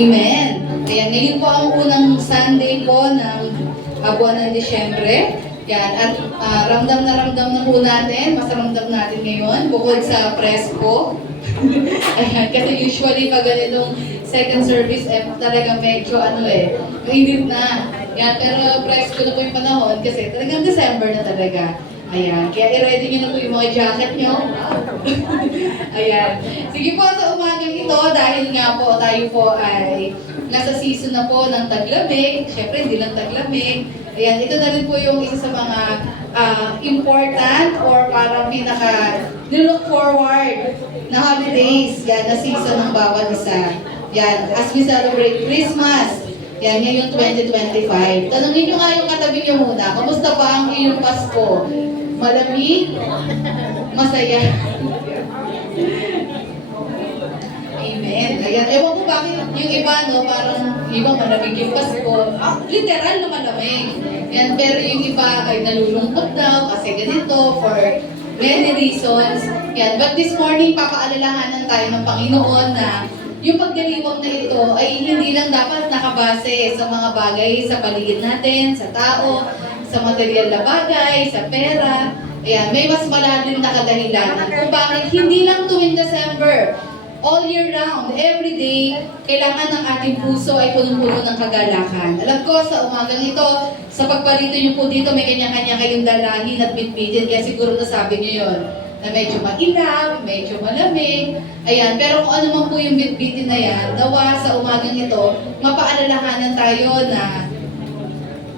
Amen. Kaya ngayon po ang unang Sunday po ng buwan ng Disyembre. Yan. At ramdam na po natin, mas ramdam natin ngayon, bukod sa presko. Ayan, kasi usually pag ganitong second service, talaga medyo mainit na. Yan, pero presko na po yung panahon kasi talagang December na talaga. Ayan, kaya i-ready nyo na po yung mga jacket nyo. Ayan. Sige po, sa umagang ito, dahil nga po tayo po ay nasa season na po ng taglamig. Siyempre, hindi lang taglamig. Ayan, ito na rin po yung isa sa mga important or parang look forward na holidays. Yan, na season ng bawat isa. Yan, as we celebrate Christmas. Yan, ngayon 2025. Tanungin nyo nga yung katabi nyo muna, kamusta pa ang iyong Pasko? Malamig? Masaya? Amen. Ayan, ewan ko bakit yung iba, parang iba malamig yung Pasko. Literal na malamig. Yan, pero yung iba ay nalulungkot daw kasi ganito for many reasons. Yan, but this morning, papaalalahanan tayo ng Panginoon na yung pagdiriwang na ito ay hindi lang dapat nakabase sa mga bagay sa paligid natin, sa tao, sa material na bagay, sa pera. Ayan, may mas malalim na kadahilanan kung bakit hindi lang tuwing December, all year round, every day, kailangan ng ating puso ay punong-puno ng kagalakan. Alam ko, sa umagang ito, sa pagparito nyo po dito, may kanya-kanya kayong dalahin at bitbitin, kaya siguro nasabi nyo yun, na medyo mailaw, medyo malamig. Ayan, pero kung ano man po yung bitbitin na yan, nawa sa umagang ito, mapaalalahanan tayo na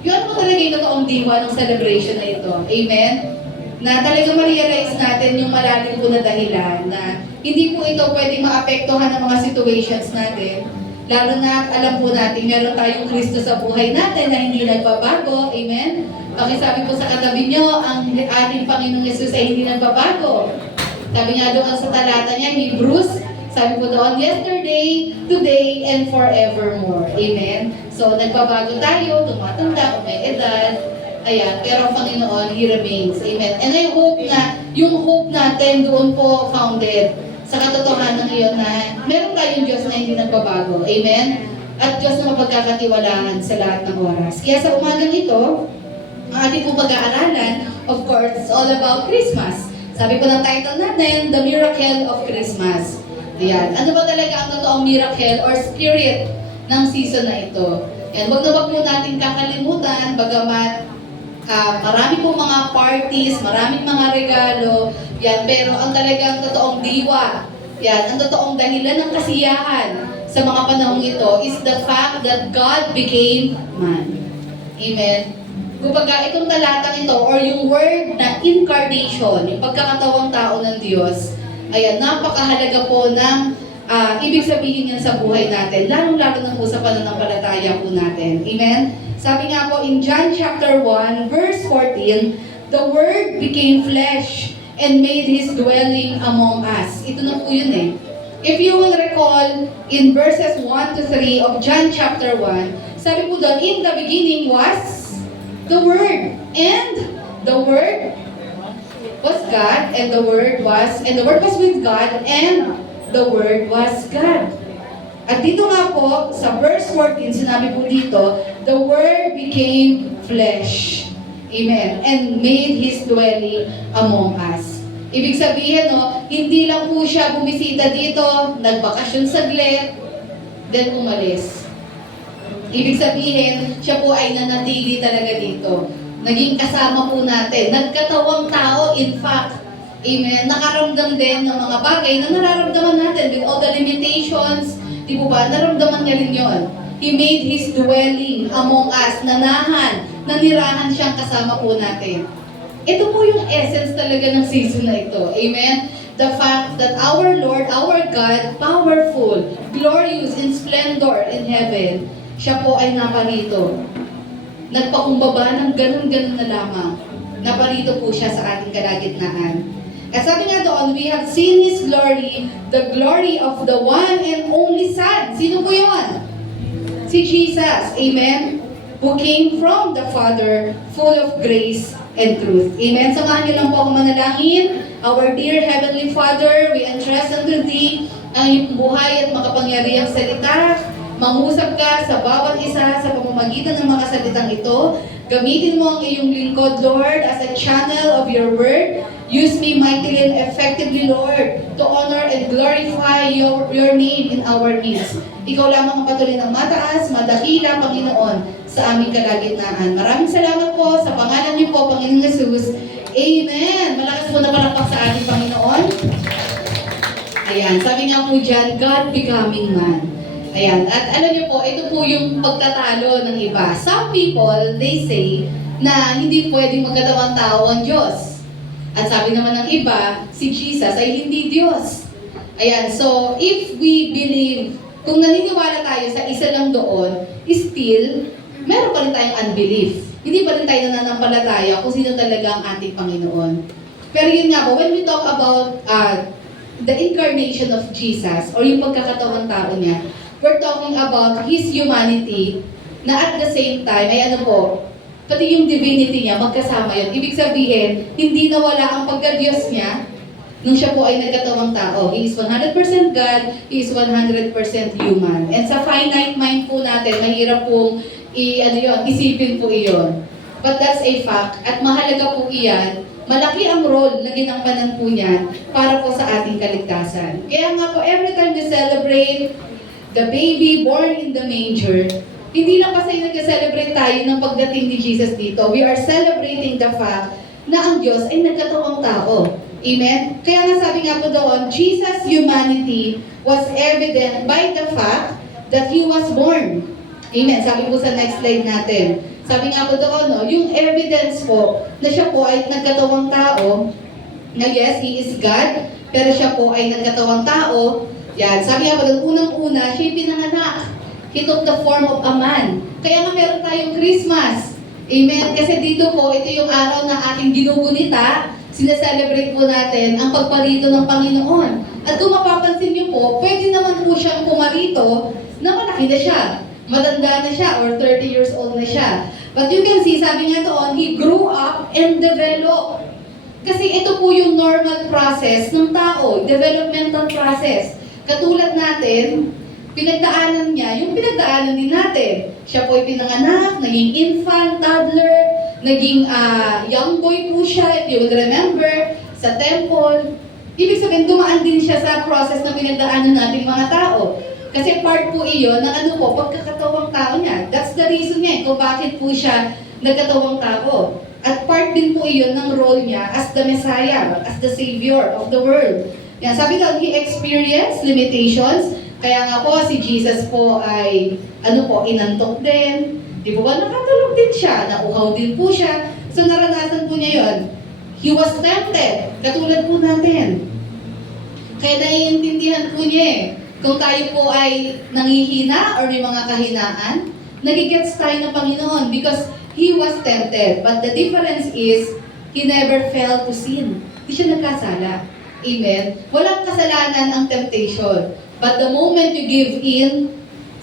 yun po talaga yung totoong diwa ng celebration na ito. Amen? Na talaga ma-realize natin yung malalim po na dahilan na hindi po ito pwedeng maapektuhan ng mga situations natin. Lalo na alam po natin, meron tayong Kristo sa buhay natin na hindi nagbabago. Amen? Pakisabi po sa katabi nyo, ang ating Panginoong Yesus ay hindi nagbabago. Sabi nga doon sa talata niya, Hebrews, sabi po doon, yesterday, today, and forevermore. Amen? So, nagbabago tayo, tumatanda, kung may edad. Ayan, pero ang Panginoon, He remains. Amen? And I hope na, yung hope natin doon po founded sa katotohanan ngayon na meron tayong Diyos na hindi nagbabago. Amen? At Diyos na mapagkakatiwalaan sa lahat ng oras. Kaya sa umagang ito, ang ating pong pag-aaralan, of course, it's all about Christmas. Sabi po ng title natin, The Miracle of Christmas. Ayan. Ano ba talaga ang totoong miracle or spirit ng season na ito? Ayan. Wag na wag po natin kakalimutan, bagamat marami pong mga parties, maraming mga regalo, yan, pero ang talagang totoong diwa, yan, ang totoong dahilan ng kasiyahan sa mga panahong ito is the fact that God became man. Amen? Kumbaga, itong talatang ito, or yung word na incarnation, yung pagkakatawang tao ng Diyos, ayan, napakahalaga po ng ibig sabihin yan sa buhay natin, lalong-lalo na po sa pananampalataya po natin. Amen? Sabi nga po in John chapter 1, verse 14, the Word became flesh and made His dwelling among us. Ito na po yun eh. If you will recall, in verses 1 to 3 of John chapter 1, sabi po doon, in the beginning was the Word. And the Word was God, and the Word was with God, and the Word was God. At dito nga po, sa verse 14, sinabi po dito, the Word became flesh. Amen. And made His dwelling among us. Ibig sabihin, hindi lang po siya bumisita dito, nagbakasyon saglit, then umalis. Ibig sabihin, siya po ay nanatili talaga dito. Naging kasama po natin. Nagkatawang tao, in fact. Amen. Nakaramdam din ng mga bagay na nararamdaman natin with all the limitations. Di po ba? Naramdaman niya rin yun. He made His dwelling among us. Nanahan, nanirahan siyang kasama po natin. Ito po yung essence talaga ng season na ito. Amen? The fact that our Lord, our God, powerful, glorious in splendor in heaven, siya po ay naparito. Nagpakumbaba ng ganun-ganun na lamang. Naparito po siya sa ating kalagitnaan. At sabi nga doon, we have seen His glory, the glory of the one and only Son. Sino po yun? Si Jesus. Amen? Who came from the Father, full of grace and truth. Amen? Samahan niyo lang po akong manalangin. Our dear Heavenly Father, we entrust unto Thee ang iyong buhay at makapangyarihang salita. mangusap ka sa bawat isa sa pamamagitan ng mga salitang ito. Gamitin mo ang iyong lingkod, Lord, as a channel of your word. Use me mightily and effectively, Lord, to honor and glorify your name in our midst. Ikaw lamang ang patuloy ng mataas, madakila, Panginoon, sa aming kalagitnaan. Maraming salamat po sa pangalan niyo po, Panginoon Jesus. Amen! Malakas po na palakpak sa ating Panginoon. Ayan, sabi nga po dyan, God becoming man. Ayan, at alam niyo po, ito po yung pagtatalo ng iba. Some people, they say, na hindi pwedeng magkatawang tao ang Diyos. At sabi naman ng iba, si Jesus ay hindi Diyos. Ayan, so if we believe, kung naniniwala tayo sa isa lang doon, still, meron pa rin tayong unbelief. Hindi pa rin tayo nananampalataya kung sino talaga ang ating Panginoon. Pero yun nga po, when we talk about the incarnation of Jesus, or yung pagkakatawang tao niya, we're talking about His humanity, na at the same time, ay ano po, pati yung divinity niya, magkasama yun. Ibig sabihin, hindi nawala ang pagka-Diyos niya nung siya po ay nagkatawang tao. He is 100% God, He is 100% human. And sa finite mind po natin, mahirap pong isipin po iyon. But that's a fact. At mahalaga po iyan. Malaki ang role na ginampanan po niya para po sa ating kaligtasan. Kaya nga po, every time we celebrate the baby born in the manger, hindi lang kasi nag-celebrate tayo ng pagdating ni Jesus dito. We are celebrating the fact na ang Diyos ay nagkatawang tao. Amen? Kaya nga sabi nga po doon, Jesus' humanity was evident by the fact that He was born. Amen? Sabi po sa next slide natin. Sabi nga po doon, no, yung evidence po na siya po ay nagkatawang tao, na yes, He is God, pero siya po ay nagkatawang tao. Yan, sabi nga po doon, unang-una, siya pinanganak. He took the form of a man. Kaya nga meron tayong Christmas. Amen? Kasi dito po, ito yung araw na ating ginugunita. Sineselebrate po natin ang pagparito ng Panginoon. At kung mapapansin niyo po, pwede naman po siyang pumarito na malaki na siya. Matanda na siya or 30 years old na siya. But you can see, sabi nga doon, He grew up and developed. Kasi ito po yung normal process ng tao, developmental process. Katulad natin, pinagdaanan niya, yung pinagdaanan din natin. Siya po ay pinanganak, naging infant, toddler, naging young boy po siya, if you would remember, sa temple. Ibig sabihin, dumaan din siya sa process na pinagdaanan nating mga tao. Kasi part po iyon ng ano po, pagkakatawang tao niya. That's the reason niya kung bakit po siya nagkatawang tao. At part din po iyon ng role niya as the Messiah, as the Savior of the world. Yan, sabi doon, He experienced limitations. Kaya nga po, si Jesus po ay, inantok din. Di po ba nakatulog din siya? Nauhaw din po siya. So naranasan po niya yon. He was tempted. Katulad po natin. Kaya naiintindihan po niya eh. Kung tayo po ay nangihina or may mga kahinaan, nagigets tayo ng Panginoon because He was tempted. But the difference is, He never fell to sin. Hindi siya nagkasala. Amen? Walang kasalanan ang temptation. But the moment you give in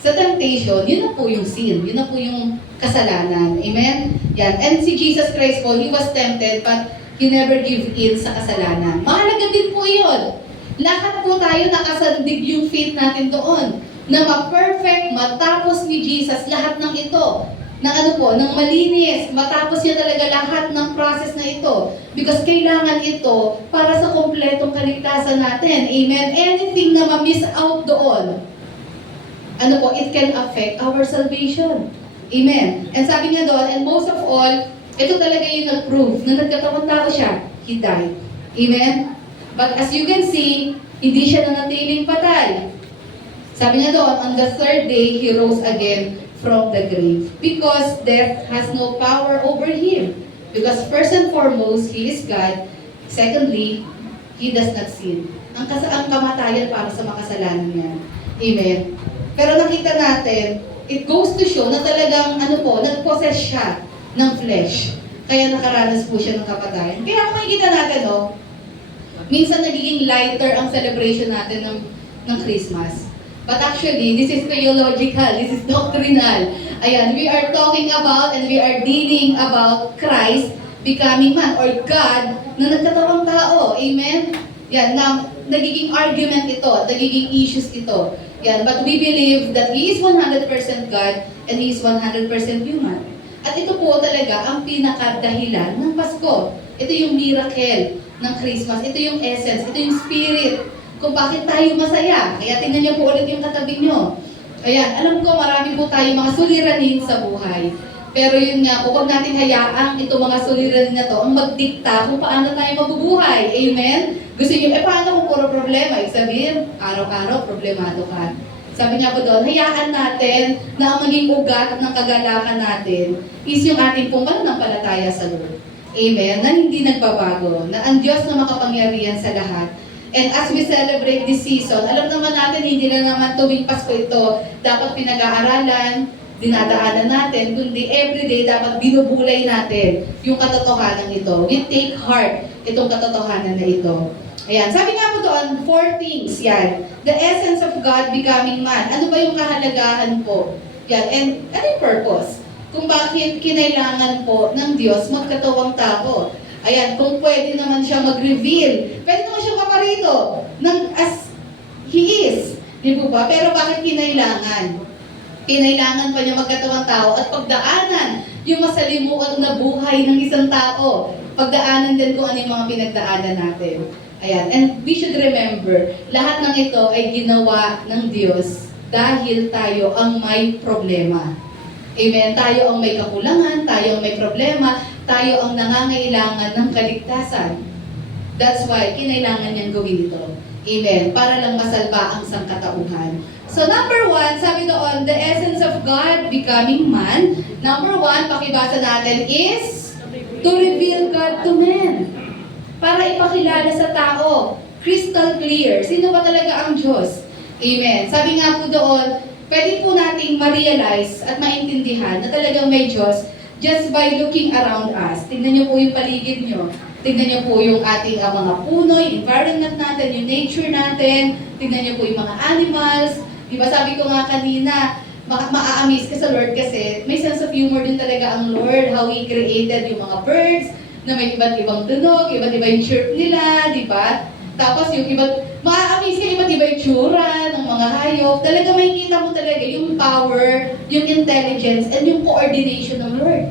sa temptation, yun na po yung sin. Yun na po yung kasalanan. Amen? Yan. And si Jesus Christ po, He was tempted, but He never give in sa kasalanan. Mahalaga din po yun. Lahat po tayo nakasandig yung faith natin doon. Na ma-perfect, matapos ni Jesus lahat ng ito. Ng malinis, matapos niya talaga lahat ng process na ito. Because kailangan ito para sa kompletong kaligtasan natin. Amen? Anything na ma-miss out doon, it can affect our salvation. Amen? And sabi niya doon, and most of all, ito talaga yung nag-prove na nagkatawang tao siya. He died. Amen? But as you can see, hindi siya nanatiling patay. Sabi niya doon, on the third day, He rose again from the grave. Because death has no power over Him. Because first and foremost, He is God. Secondly, He does not sin. Ang kamatayan para sa makasalanan niya. Amen. Pero nakita natin, it goes to show na talagang, nag-possess siya ng flesh. Kaya nakaranas po siya ng kamatayan. Kaya kung makikita natin, minsan nagiging lighter ang celebration natin ng Christmas. But actually, this is theological, this is doctrinal. Ayan, we are talking about and we are dealing about Christ becoming man or God na nagkatawang tao. Amen? Yan, na nagiging argument ito, nagiging issues ito. Yan, but we believe that He is 100% God and He is 100% human. At ito po talaga ang pinakadahilan ng Pasko. Ito yung miracle ng Christmas. Ito yung essence, ito yung spirit kung bakit tayo masaya. Kaya tingnan niyo po ulit yung katabi niyo. Ayan, alam ko marami po tayo mga suliranin sa buhay. Pero yun nga po, huwag natin hayaang itong mga suliranin na to ang magdikta kung paano tayo mabubuhay. Amen? Gusto niyo, paano kung puro problema? Ibig sabihin, araw-araw problemado ka. Sabi niya po doon, hayaan natin na ang maging ugat ng kagalakan natin is yung ating pong pananampalataya sa Lord. Amen? Na hindi nagbabago. Na ang Diyos na makapangyarihan sa lahat. And as we celebrate this season, alam naman natin, hindi na naman tuwing Pasko ito dapat pinag-aaralan, dinadaanan natin, kundi everyday dapat binubulay natin yung katotohanan ito. We take heart itong katotohanan na ito. Ayan, sabi nga po doon, 4 things, yan. The essence of God becoming man. Ano ba yung kahalagahan po? Yan, and ano yung purpose? Kung bakit kinailangan po ng Diyos magkatawang tao. Ayan, kung pwede naman siya mag-reveal, pwede naman siya maparito as He is. Di po ba? Pero bakit kinailangan? Kinailangan pa niya magkatawang tao at pagdaanan yung masalimuot na buhay ng isang tao. Pagdaanan din kung ano yung mga pinagdaanan natin. Ayan, and we should remember, lahat ng ito ay ginawa ng Diyos dahil tayo ang may problema. Amen? Tayo ang may kakulangan, tayo ang may problema, tayo ang nangangailangan ng kaligtasan. That's why, kinailangan niyang gawin ito. Amen? Para lang masalba ang sangkatauhan. So number 1, sabi doon, the essence of God becoming man. Number 1, pakibasa natin is to reveal God to men. Para ipakilala sa tao. Crystal clear. Sino ba talaga ang Diyos? Amen. Sabi nga po doon, pwede po nating ma-realize at maintindihan na talagang may Diyos just by looking around us. Tingnan niyo po yung paligid niyo. Tingnan niyo po yung ating mga puno, yung environment natin, yung nature natin. Tingnan niyo po yung mga animals. Diba sabi ko nga kanina, maa-amaze ka sa Lord kasi may sense of humor din talaga ang Lord, how He created yung mga birds, na may iba't ibang tunog, iba't iba yung chirp nila, di ba? Tapos yung maa-amaze ka, iba't iba yung tsura ng mga hayop. Talaga makikita mo talaga yung power, yung intelligence, and yung coordination ng Lord.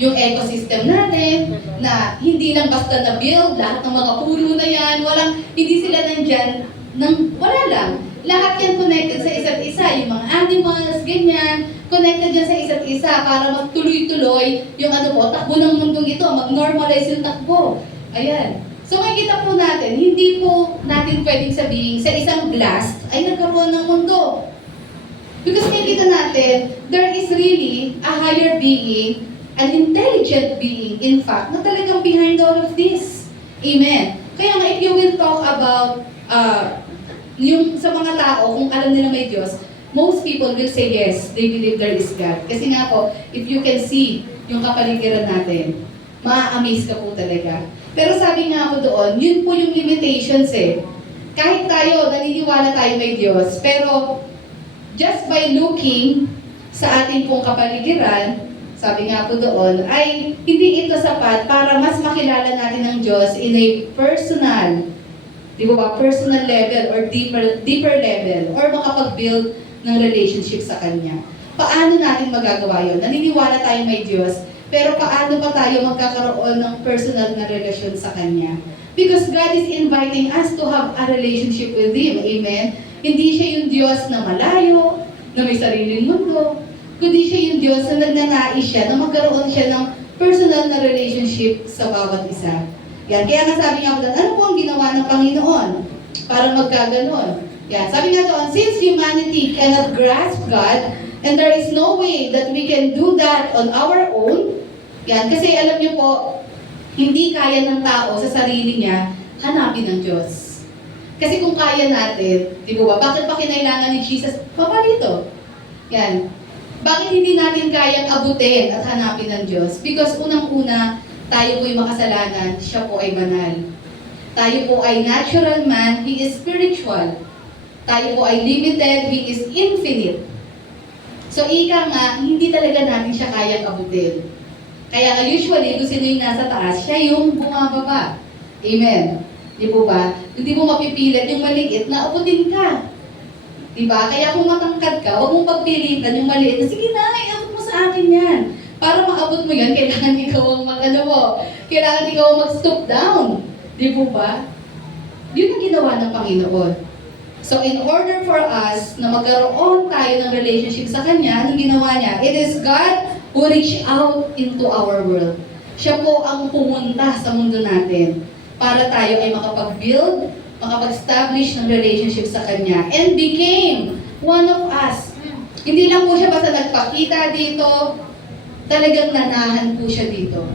Yung ecosystem natin, na hindi lang basta na-build, lahat ng mga puno na yan, hindi sila nandyan, wala lang. Lahat yan connected sa isa't isa, yung mga animals, ganyan, connected yan sa isa't isa para magtuloy-tuloy yung takbo ng mundong ito, mag-normalize yung takbo. Ayan. So makikita po natin, hindi po natin pwedeng sabihin sa isang blast ay nagkaroon ng mundo. Because makikita natin, there is really a higher being, an intelligent being, in fact, na talagang behind all of this. Amen. Kaya nga, if you will talk about yung sa mga tao, kung alam nila may Diyos, most people will say yes, they believe there is God. Kasi nga po, if you can see yung kapaligiran natin, maa-amaze ka po talaga. Pero sabi nga po doon, yun po yung limitations eh. Kahit tayo, naniniwala tayo may Diyos, pero just by looking sa ating pong kapaligiran, sabi nga po doon, ay hindi ito sapat para mas makilala natin ang Diyos in a personal, di ba, personal level or deeper level or makapag-build ng relationship sa Kanya. Paano natin magagawa yun? Naniniwala tayo may Diyos, pero paano pa tayo magkakaroon ng personal na relasyon sa Kanya? Because God is inviting us to have a relationship with Him. Amen? Hindi siya yung Diyos na malayo, na may sariling mundo, kundi siya yung Diyos na nagnanais siya na magkaroon siya ng personal na relationship sa bawat isa. Yan. Kaya nga sabi nga po doon, ano po ang ginawa ng Panginoon para magkaganon? Yan. Sabi nga doon, since humanity cannot grasp God, and there is no way that we can do that on our own, yan. Kasi alam niyo po, hindi kaya ng tao sa sarili niya hanapin ng Diyos. Kasi kung kaya natin, di ba, bakit pa kinailangan ni Jesus paparito? Yan. Bakit hindi natin kayang abutin at hanapin ng Diyos? Because unang-una, tayo po'y makasalanan, siya po ay banal. Tayo po ay natural man, He is spiritual. Tayo po ay limited, He is infinite. So ika nga, hindi talaga natin siya kayang abutin. Kaya usually, kung sino yung nasa taas, siya yung bumababa. Amen. Di po ba? Hindi mo mapipilit yung maliit na abutin ka. Diba? Kaya kung matangkad ka, huwag mong pagpilitan yung maliit na, sige na, iabot mo sa akin yan. Para maabot mo yan, kailangan ikaw ang kailangan ikaw ang mag-stoop down. Di po ba? Yun ang ginawa ng Panginoon. So in order for us na magkaroon tayo ng relationship sa Kanya, anong ginawa niya? It is God who reached out into our world. Siya po ang pumunta sa mundo natin para tayo ay makapag-build, makapag-establish ng relationship sa Kanya, and became one of us. Hindi lang po siya basta nagpakita dito, talagang nanahan po siya dito.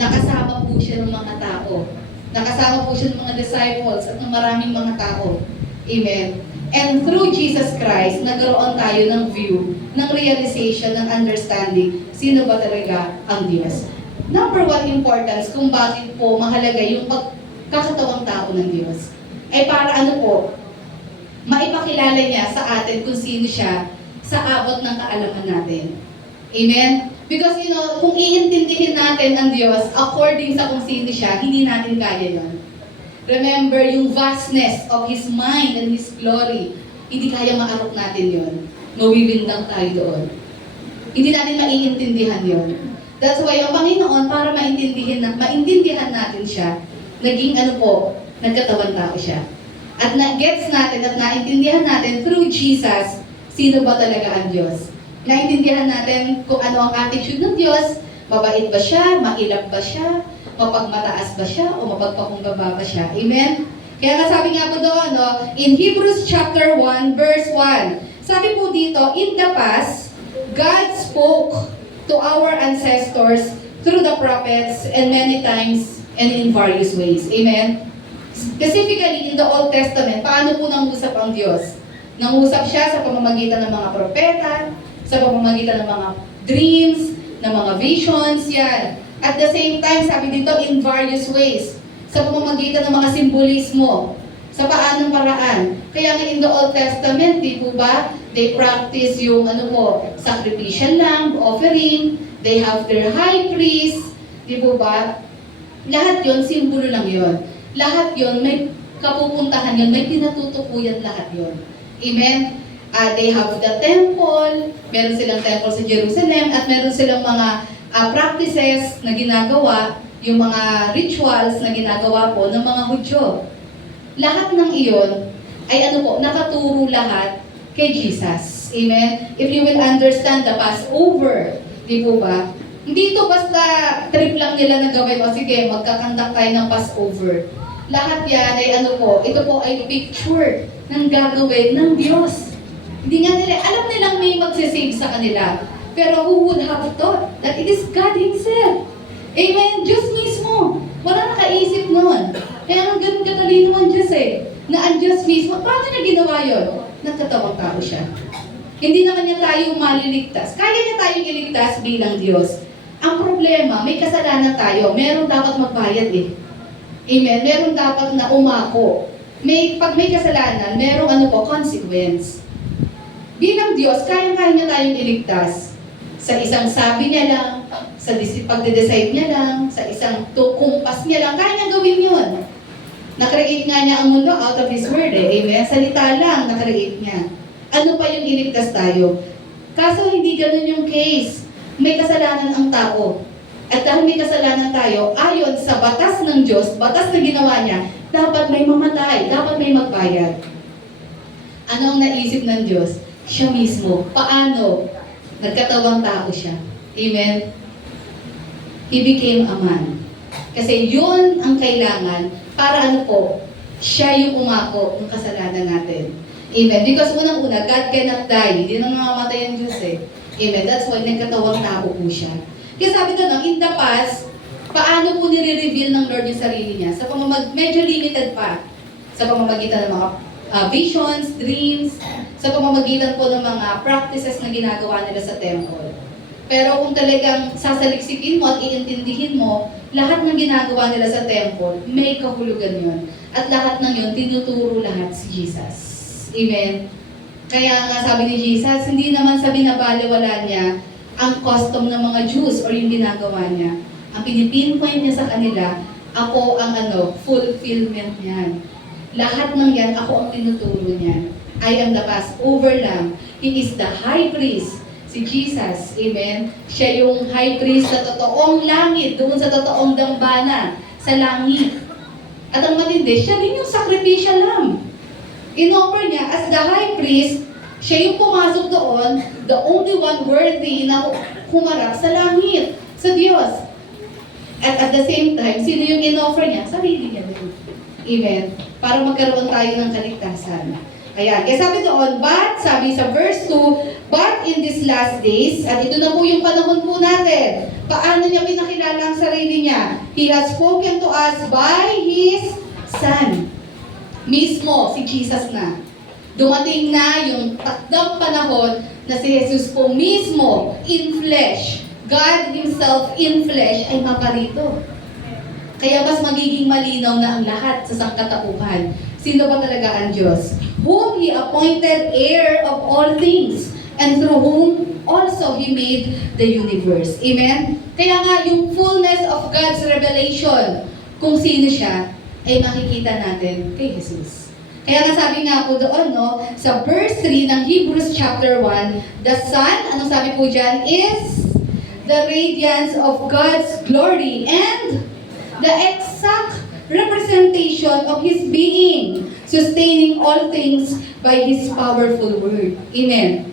Nakasama po siya ng mga tao. Nakasama po siya ng mga disciples at ng maraming mga tao. Amen. And through Jesus Christ, nagkaroon tayo ng view, ng realization, ng understanding, sino ba talaga ang Diyos. Number one importance kung bakit po mahalaga yung pagkakatawang tao ng Diyos ay para maipakilala niya sa atin kung sino siya sa abot ng kaalaman natin. Amen? Because kung iintindihin natin ang Diyos according sa kung sino siya, hindi natin kaya yon. Remember, yung vastness of His mind and His glory, hindi kaya maarok natin yon. Mawiwindang tayo doon. Hindi natin maiintindihan yon. That's why ang Panginoon, para maintindihan natin siya, naging nagkatawan tao siya. At na-gets natin at naintindihan natin through Jesus, sino ba talaga ang Diyos. Naintindihan natin kung ano ang attitude ng Diyos, mabait ba siya, mailap ba siya, mapagmataas ba siya, o mapagpakumbaba ba siya. Amen? Kaya nga sabi nga po doon, in Hebrews chapter 1, verse 1, sabi po dito, in the past, God spoke to our ancestors through the prophets and many times and in various ways. Amen? Specifically, in the Old Testament, paano po nangusap ang Diyos? Nangusap siya sa pamamagitan ng mga propeta, sa pamamagitan ng mga dreams, ng mga visions, yan. At the same time, sabi dito, in various ways. Sa pamamagitan ng mga simbolismo, sa paanong paraan. Kaya nga in the Old Testament, di po ba, they practice yung sacrificial lamb, offering, they have their high priest, di po ba? Lahat yon simbolo lang yon. Lahat yon may kapupuntahan yon, may pinatutukuyan lahat yon. Amen? They have the temple, meron silang temple sa Jerusalem, at meron silang mga practices na ginagawa, yung mga rituals na ginagawa po ng mga Hudyo. Lahat ng iyon ay nakaturo lahat kay Jesus. Amen? If you will understand the Passover, di po ba? Hindi ito basta trip lang nila na gawin, o sige, magkakandak tayo ng Passover. Lahat yan ay ito po ay picture ng gagawin ng Diyos. Hindi nga nila, alam nilang may magsisave sa kanila. Pero who would have thought that it is God Himself? Amen? Diyos mismo. Wala nakaisip nun. Kaya ang ganun katalino ang Diyos na ang Diyos mismo. Paano niya ginawa yun? Nagkatawang tao siya. Hindi naman niya tayo maliligtas. Kaya niya tayong iligtas bilang Diyos. Ang problema, may kasalanan tayo. Meron dapat magbayad Amen? Meron dapat na umako. Pag may kasalanan, merong consequence. Bilang Diyos, kaya-kaya niya tayong iligtas. Sa isang sabi niya lang, sa pagde-decide niya lang, sa isang kumpas niya lang, kaya niya gawin yun. Na-create nga niya ang mundo out of His Word Amen? Salita lang, na-create niya. Ano pa yung iligtas tayo? Kaso hindi ganun yung case. May kasalanan ang tao. At dahil may kasalanan tayo, ayon sa batas ng Diyos, batas na ginawa niya, dapat may mamatay, dapat may magbayad. Ano ang naisip ng Diyos? Siya mismo. Paano? Nagkatawang tao siya. Amen? He became a man. Kasi yun ang kailangan para siya yung umako ng kasalanan natin. Amen? Because unang-una, God cannot die. Hindi na namamatay ang Diyos Amen? That's why nagkatawang tao po siya. Kaya sabi doon, in the past, paano po nire-reveal ng Lord yung sarili niya? Medyo limited pa. Sa pamamagitan ng mga visions, dreams, sa pamamagitan po ng mga practices na ginagawa nila sa temple. Pero kung talagang sasaliksikin mo at iintindihin mo, lahat ng ginagawa nila sa temple, may kahulugan yun. At lahat ng yun, tinuturo lahat si Jesus. Amen? Kaya nga sabi ni Jesus, hindi naman sa binabaliwala niya ang custom ng mga Jews or yung ginagawa niya. Ang pinipinpoint niya sa kanila, ako ang fulfillment niyan. Lahat ng yan, ako ang tinuturo niya. I am the Passover Lamb. He is the high priest. Si Jesus, amen? Siya yung high priest sa totoong langit, doon sa totoong dambana, sa langit. At ang matindi, siya rin yung sacrificial lamb. In-offer niya as the high priest, siya yung pumasok doon, the only one worthy na humarap sa langit, sa Diyos. At the same time, sino yung in-offer niya? Sarili niya din. Amen? Para magkaroon tayo ng kaligtasan. Ayan. Kaya sabi doon, but, sabi sa verse 2, but in these last days, at ito na po yung panahon po natin, paano niya pinakilala ang sarili niya? He has spoken to us by His Son. Mismo, si Jesus na. Dumating na yung takdang panahon na si Jesus po mismo, in flesh, God Himself in flesh, ay maparito. Kaya mas magiging malinaw na ang lahat sa sangkatauhan. Sino ba talaga ang Diyos? Whom He appointed heir of all things, and through whom also He made the universe. Amen? Kaya nga, yung fullness of God's revelation, kung sino siya, ay makikita natin kay Jesus. Kaya nga sabi nga po doon, no, sa verse 3 ng Hebrews chapter 1, the Son, anong sabi po dyan, is the radiance of God's glory and the exact representation of His being, sustaining all things by His powerful word. Amen.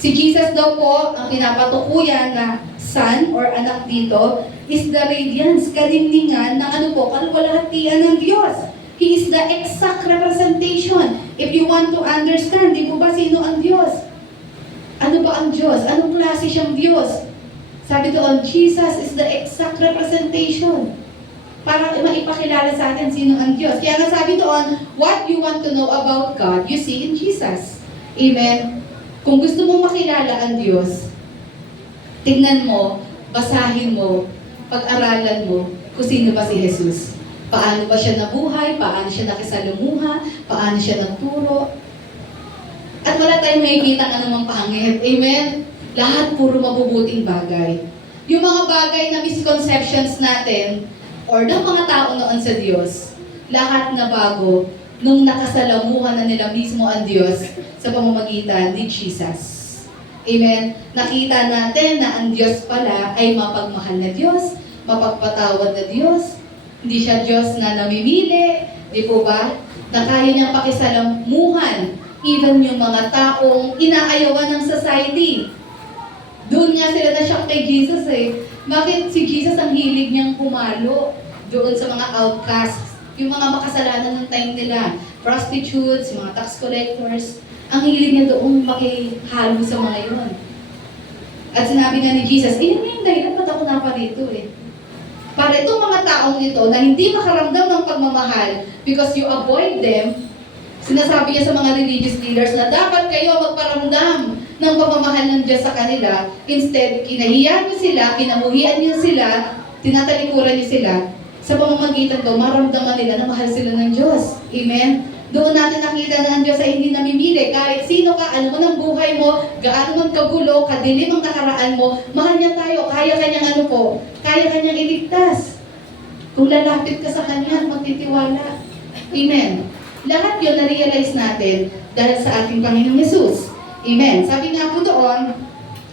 Si Jesus daw po, ang pinapatukuyan na son or anak dito, is the radiance, kalingningan ng ano po, kaluwalhatian ng Diyos. He is the exact representation. If you want to understand, di po ba sino ang Diyos? Ano ba ang Diyos? Anong klase siyang Diyos? Sabi doon, Jesus is the exact representation. Para maipakilala sa atin sino ang Diyos. Kaya nga sabi doon, what you want to know about God, you see in Jesus. Amen? Kung gusto mong makilala ang Diyos, tingnan mo, basahin mo, pag-aralan mo kung sino ba si Jesus. Paano ba siya nabuhay, paano siya nakisalumuha, paano siya nagturo. At wala tayong makikita ng anumang pangit. Amen? Lahat puro mabubuting bagay. Yung mga bagay na misconceptions natin, or ng mga tao noon sa Diyos, lahat na bago nung nakasalamuhan na nila mismo ang Diyos sa pamamagitan ni Jesus. Amen? Nakita natin na ang Diyos pala ay mapagmahal na Diyos, mapagpatawad na Diyos, hindi siya Diyos na namimili, di po ba? Na kaya niyang pakisalamuhan even yung mga taong inaayawan ng society. Doon nga sila na-shock kay Jesus eh. Bakit si Jesus ang hilig niyang pumalo doon sa mga outcasts, yung mga makasalanan ng time nila, prostitutes, mga tax collectors, ang hilig niya doon makihalo sa mga yun. At sinabi nga ni Jesus, yun yung dahilan, ba't ako naparito eh. Para itong mga taong ito na hindi makaramdam ng pagmamahal because you avoid them, sinasabi niya sa mga religious leaders na dapat kayo magparamdam ng pagmamahal ng Diyos sa kanila. Instead, kinahiyan niyo sila, kinamuhian niyo sila, tinatalikuran niyo sila, sa pamamagitan ko, maramdaman nila na mahal sila ng Diyos. Amen? Doon natin nakita na ang Diyos ay hindi namimili. Kahit sino ka, ano man ang buhay mo, gaano man kagulo, kadilim ang nakaraan mo, mahal niya tayo, kaya kanyang ano po, kaya kanyang iligtas. Kung lalapit ka sa kanya, magtitiwala. Amen? Lahat yun na-realize natin dahil sa ating Panginoong Yesus. Amen. Sabi nga po doon,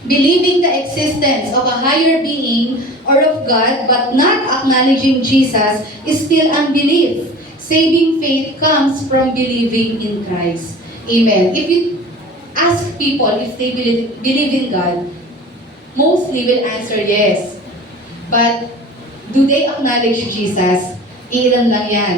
believing the existence of a higher being or of God but not acknowledging Jesus is still unbelief. Saving faith comes from believing in Christ. Amen. If you ask people if they believe in God, mostly will answer yes. But do they acknowledge Jesus? Ilan lang yan.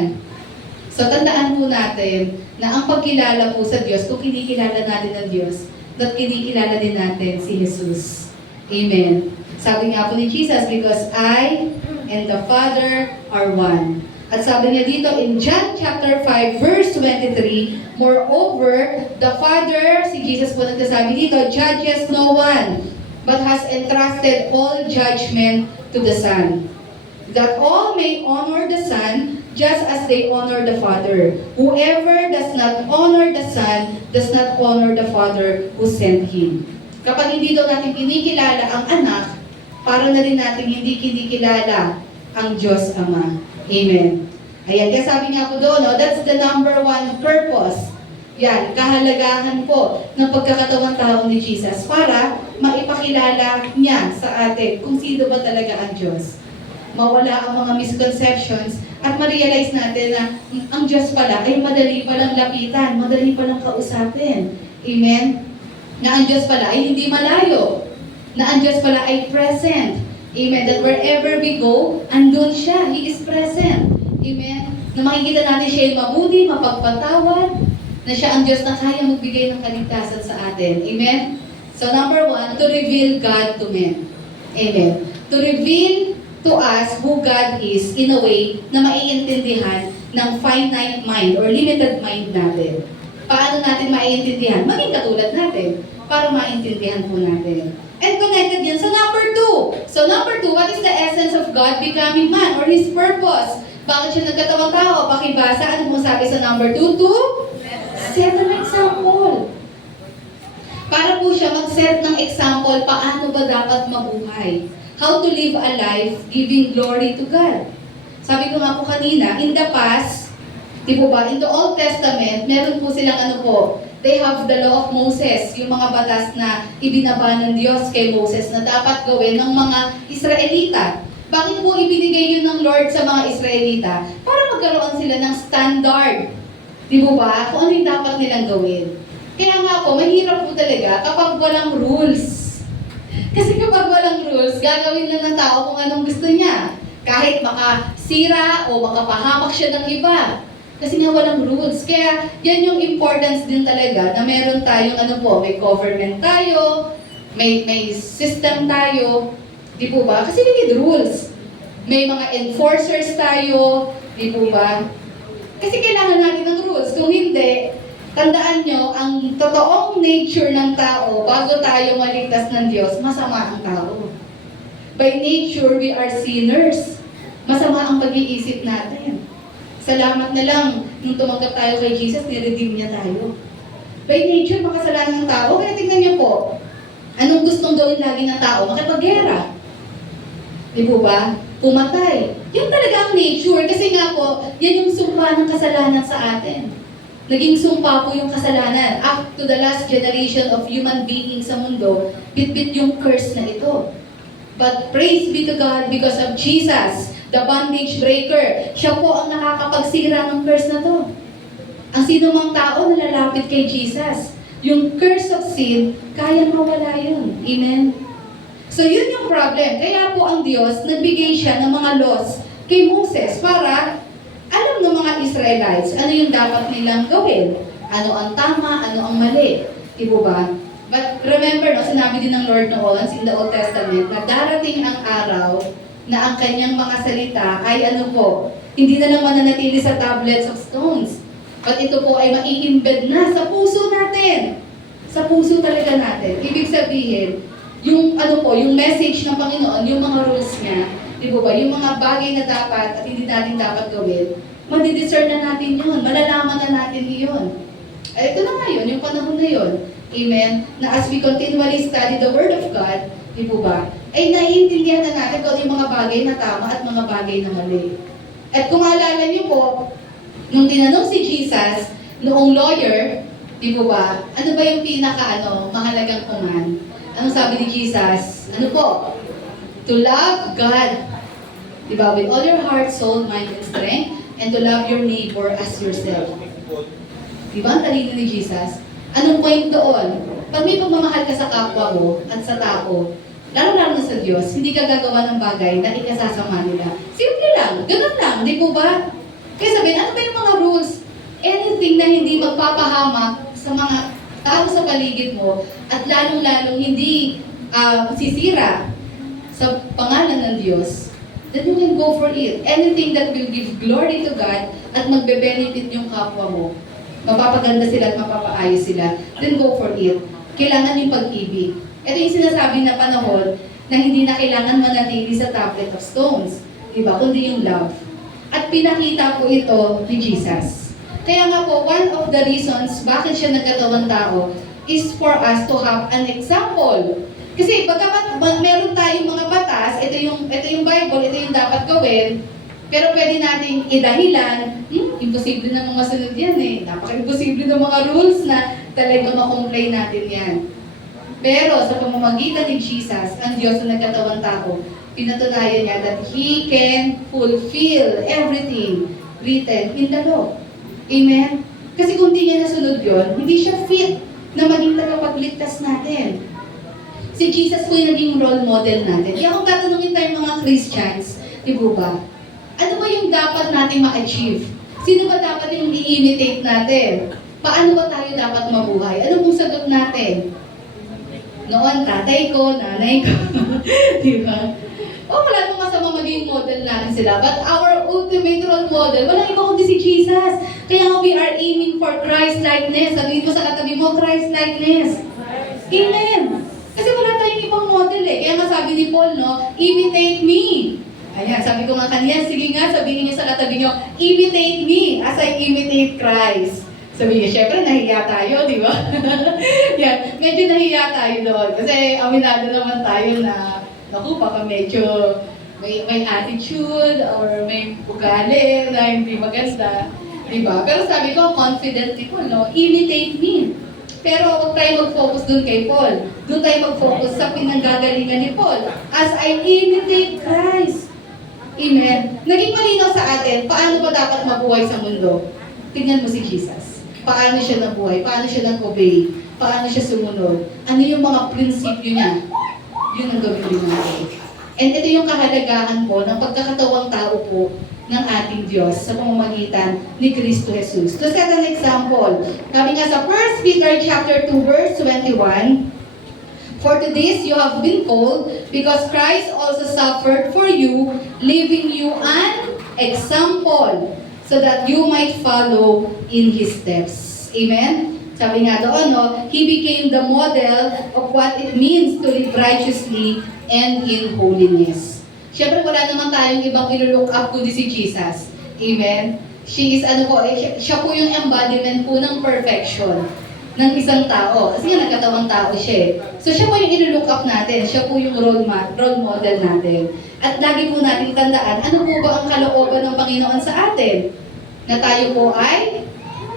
So tandaan po natin na ang pagkilala po sa Diyos, kung kinikilala natin ang Diyos, at kinikilala din natin si Jesus. Amen. Sabi nga po ni Jesus, because I and the Father are one. At sabi niya dito in John chapter 5 verse 23, moreover, the Father, si Jesus po nagsasabi dito, judges no one, but has entrusted all judgment to the Son, that all may honor the Son just as they honor the Father. Whoever does not honor the Son does not honor the Father who sent Him. Kapag hindi daw natin kinikilala ang anak, para na rin natin hindi kinikilala ang Diyos Ama. Amen. Ayan, kaya sabi nga po doon, no, that's the number one purpose. Yan, kahalagahan po ng pagkakatawang tao ni Jesus para maipakilala niya sa atin kung sino ba talaga ang Diyos. Mawala ang mga misconceptions at ma-realize natin na ang Diyos pala ay madali palang lapitan, madali palang kausapin. Amen? Na ang Diyos pala ay hindi malayo. Na ang Diyos pala ay present. Amen? That wherever we go, andun siya. He is present. Amen? Na makikita natin siya ay mabuti, mapagpatawad, na siya ang Diyos na kaya magbigay ng kaligtasan sa atin. Amen? So number 1, to reveal God to men. Amen. To reveal to us who God is in a way na maiintindihan ng finite mind or limited mind natin. Paano natin maiintindihan? Maging katulad natin para maintindihan po natin. And connected yan sa number 2. So number 2, what is the essence of God becoming man or His purpose? Bakit siya nagkatawang tao? Pakibasa, ano mo sabi sa number 2? To set an example. Para po siya mag-set ng example, paano ba dapat mabuhay? How to live a life giving glory to God. Sabi ko nga po kanina, in the past, di po ba, in the Old Testament, meron po silang ano po, they have the law of Moses, yung mga batas na ibinaba ng Diyos kay Moses na dapat gawin ng mga Israelita. Bakit po ibinigay yun ng Lord sa mga Israelita? Para magkaroon sila ng standard. Di po ba? Kung ano yung dapat nilang gawin. Kaya nga po, mahirap po talaga kapag walang rules. Kasi kapag walang rules, gagawin lang ng tao kung anong gusto niya. Kahit makasira o makapahamak siya ng iba. Kasi nga walang rules. Kaya yan yung importance din talaga na meron tayong ano po, may government tayo, may system tayo. Di po ba? Kasi we need rules. May mga enforcers tayo. Di po ba? Kasi kailangan natin ng rules. Kung hindi, tandaan nyo, ang totoong nature ng tao, bago tayo maligtas ng Diyos, masama ang tao. By nature, we are sinners. Masama ang pag-iisip natin. Salamat na lang, nung tumanggap tayo kay Jesus, niredeem niya tayo. By nature, makasalanan ng tao. Kaya tingnan niyo po, anong gustong gawin lagi ng tao? Makipaggera. Di po ba? Pumatay. Yun talaga ang nature. Kasi nga po, yan yung sumpa ng kasalanan sa atin. Naging sumpa po yung kasalanan. Up to the last generation of human beings sa mundo, bit-bit yung curse na ito. But praise be to God because of Jesus, the bondage breaker. Siya po ang nakakapagsira ng curse na to. Ang sino mang tao na lalapit kay Jesus, yung curse of sin, kayang mawala yun. Amen? So yun yung problem. Kaya po ang Diyos, nagbigay siya ng mga laws kay Moses para alam ng mga Israelites ano yung dapat nilang gawin. Ano ang tama, ano ang mali. Diba ba? But remember, no, sinabi din ng Lord noon in the Old Testament na darating ang araw na ang kanyang mga salita ay ano po, hindi na lang mananatili sa tablets of stones. But ito po ay mai-embed na sa puso natin. Sa puso talaga natin. Ibig sabihin, yung ano po, yung message ng Panginoon, yung mga rules niya, di ba, yung mga bagay na dapat at hindi natin dapat gawin, madidiscern na natin yun, malalaman na natin yun. Ito na nga yun, yung panahon na yun. Amen? Na as we continually study the Word of God, di ba, ay naiintindihan na natin kung yung mga bagay na tama at mga bagay na mali. At kung alala niyo po, nung tinanong si Jesus, noong lawyer, di ba, ano ba yung mahalagang command? Anong sabi ni Jesus? Ano po? To love God. Diba? With all your heart, soul, mind, and strength. And to love your neighbor as yourself. Diba? Ang talino ni Jesus. Anong point doon? Pag may pagmamahal ka sa kapwa mo at sa tao, lalo-lalo na sa Diyos, hindi ka gagawa ng bagay na ikasasama nila. Simple lang. Ganun lang. Di po ba? Kaya sabihin, ano ba yung mga rules? Anything na hindi magpapahamak sa mga tao sa paligid mo at lalong-lalong hindi sisira sa pangalan ng Diyos, then you can go for it. Anything that will give glory to God at magbe-benefit yung kapwa mo, mapapaganda sila at mapapaayos sila, then go for it. Kailangan yung pag-ibig. Ito yung sinasabi na panahon na hindi na kailangan manatili sa tablet of stones, diba? Kundi yung love. At pinakita po ito ni Jesus. Kaya nga po, one of the reasons bakit siya nagkatawang tao is for us to have an example. Kasi bagamat meron tayong mga batas, ito yung Bible, ito yung dapat gawin, Pero pwede nating idahilan, imposible namang masunod yan eh. Napaka-imposible ng mga rules na talagang makomplain natin yan. Pero sa pamamagitan ni Jesus, ang Diyos na nagkatawang tao, pinatunayan niya that He can fulfill everything written in the law. Amen? Kasi kung di niya nasunod yun, hindi siya fit na maging tagapagligtas natin. Si Jesus po yung naging role model natin. Kaya kung tatanungin tayo mga Christians, di ba? Ano ba yung dapat natin ma-achieve? Sino ba dapat yung i-imitate natin? Paano ba tayo dapat mabuhay? Ano pong sagot natin? Noon, tatay ko, nanay ko. Di ba? Wala namang masama maging model natin sila. But our ultimate role model, walang iba kundi si Jesus. Kaya nga we are aiming for Christ-likeness. Sabihin mo sa katabi mo, Christ-likeness. Amen. Kasi wala tayong ibang model eh. Kaya nga sabi ni Paul, no, imitate me. Ayan, sabi ko nga kanina, sige nga, sabihin niyo sa katabi niyo, imitate me as I imitate Christ. Sabi niya, syempre nahiya tayo, di ba? Yan, medyo nahiya tayo doon. Kasi aminado naman tayo na, naku, baka medyo may attitude or may ugali na hindi maganda. Di ba? Pero sabi ko, confident ko, no? Imitate me. Pero huwag tayo mag-focus dun kay Paul. Doon tayo mag-focus sa pinanggagalingan ni Paul. As I imitate Christ. Amen. Naging malinaw sa atin, paano ba dapat mabuhay sa mundo? Tingnan mo si Jesus. Paano siya nabuhay? Paano siya nag-obey? Paano siya sumunod? Ano yung mga prinsipyo niya? Yun ang gawin din natin. And ito yung kahalagahan po ng pagkakatawang tao po ng ating Diyos sa pamamagitan ni Kristo Jesus. To set an example, sabi nga sa 1 Peter chapter 2 verse 21, "For to this you have been called, because Christ also suffered for you, leaving you an example, so that you might follow in His steps." Amen? Sabi nga doon, no, He became the model of what it means to live righteously and in holiness. Siyempre, wala naman tayong ibang ilo-look up kundi si Jesus. Amen? Siya po yung embodiment po ng perfection ng isang tao. Kasi nga nagkatawang tao siya eh. So siya po yung ilo-look up natin. Siya po yung role model natin. At lagi po natin tandaan, ano po ba ang kalooban ng Panginoon sa atin? Na tayo po ay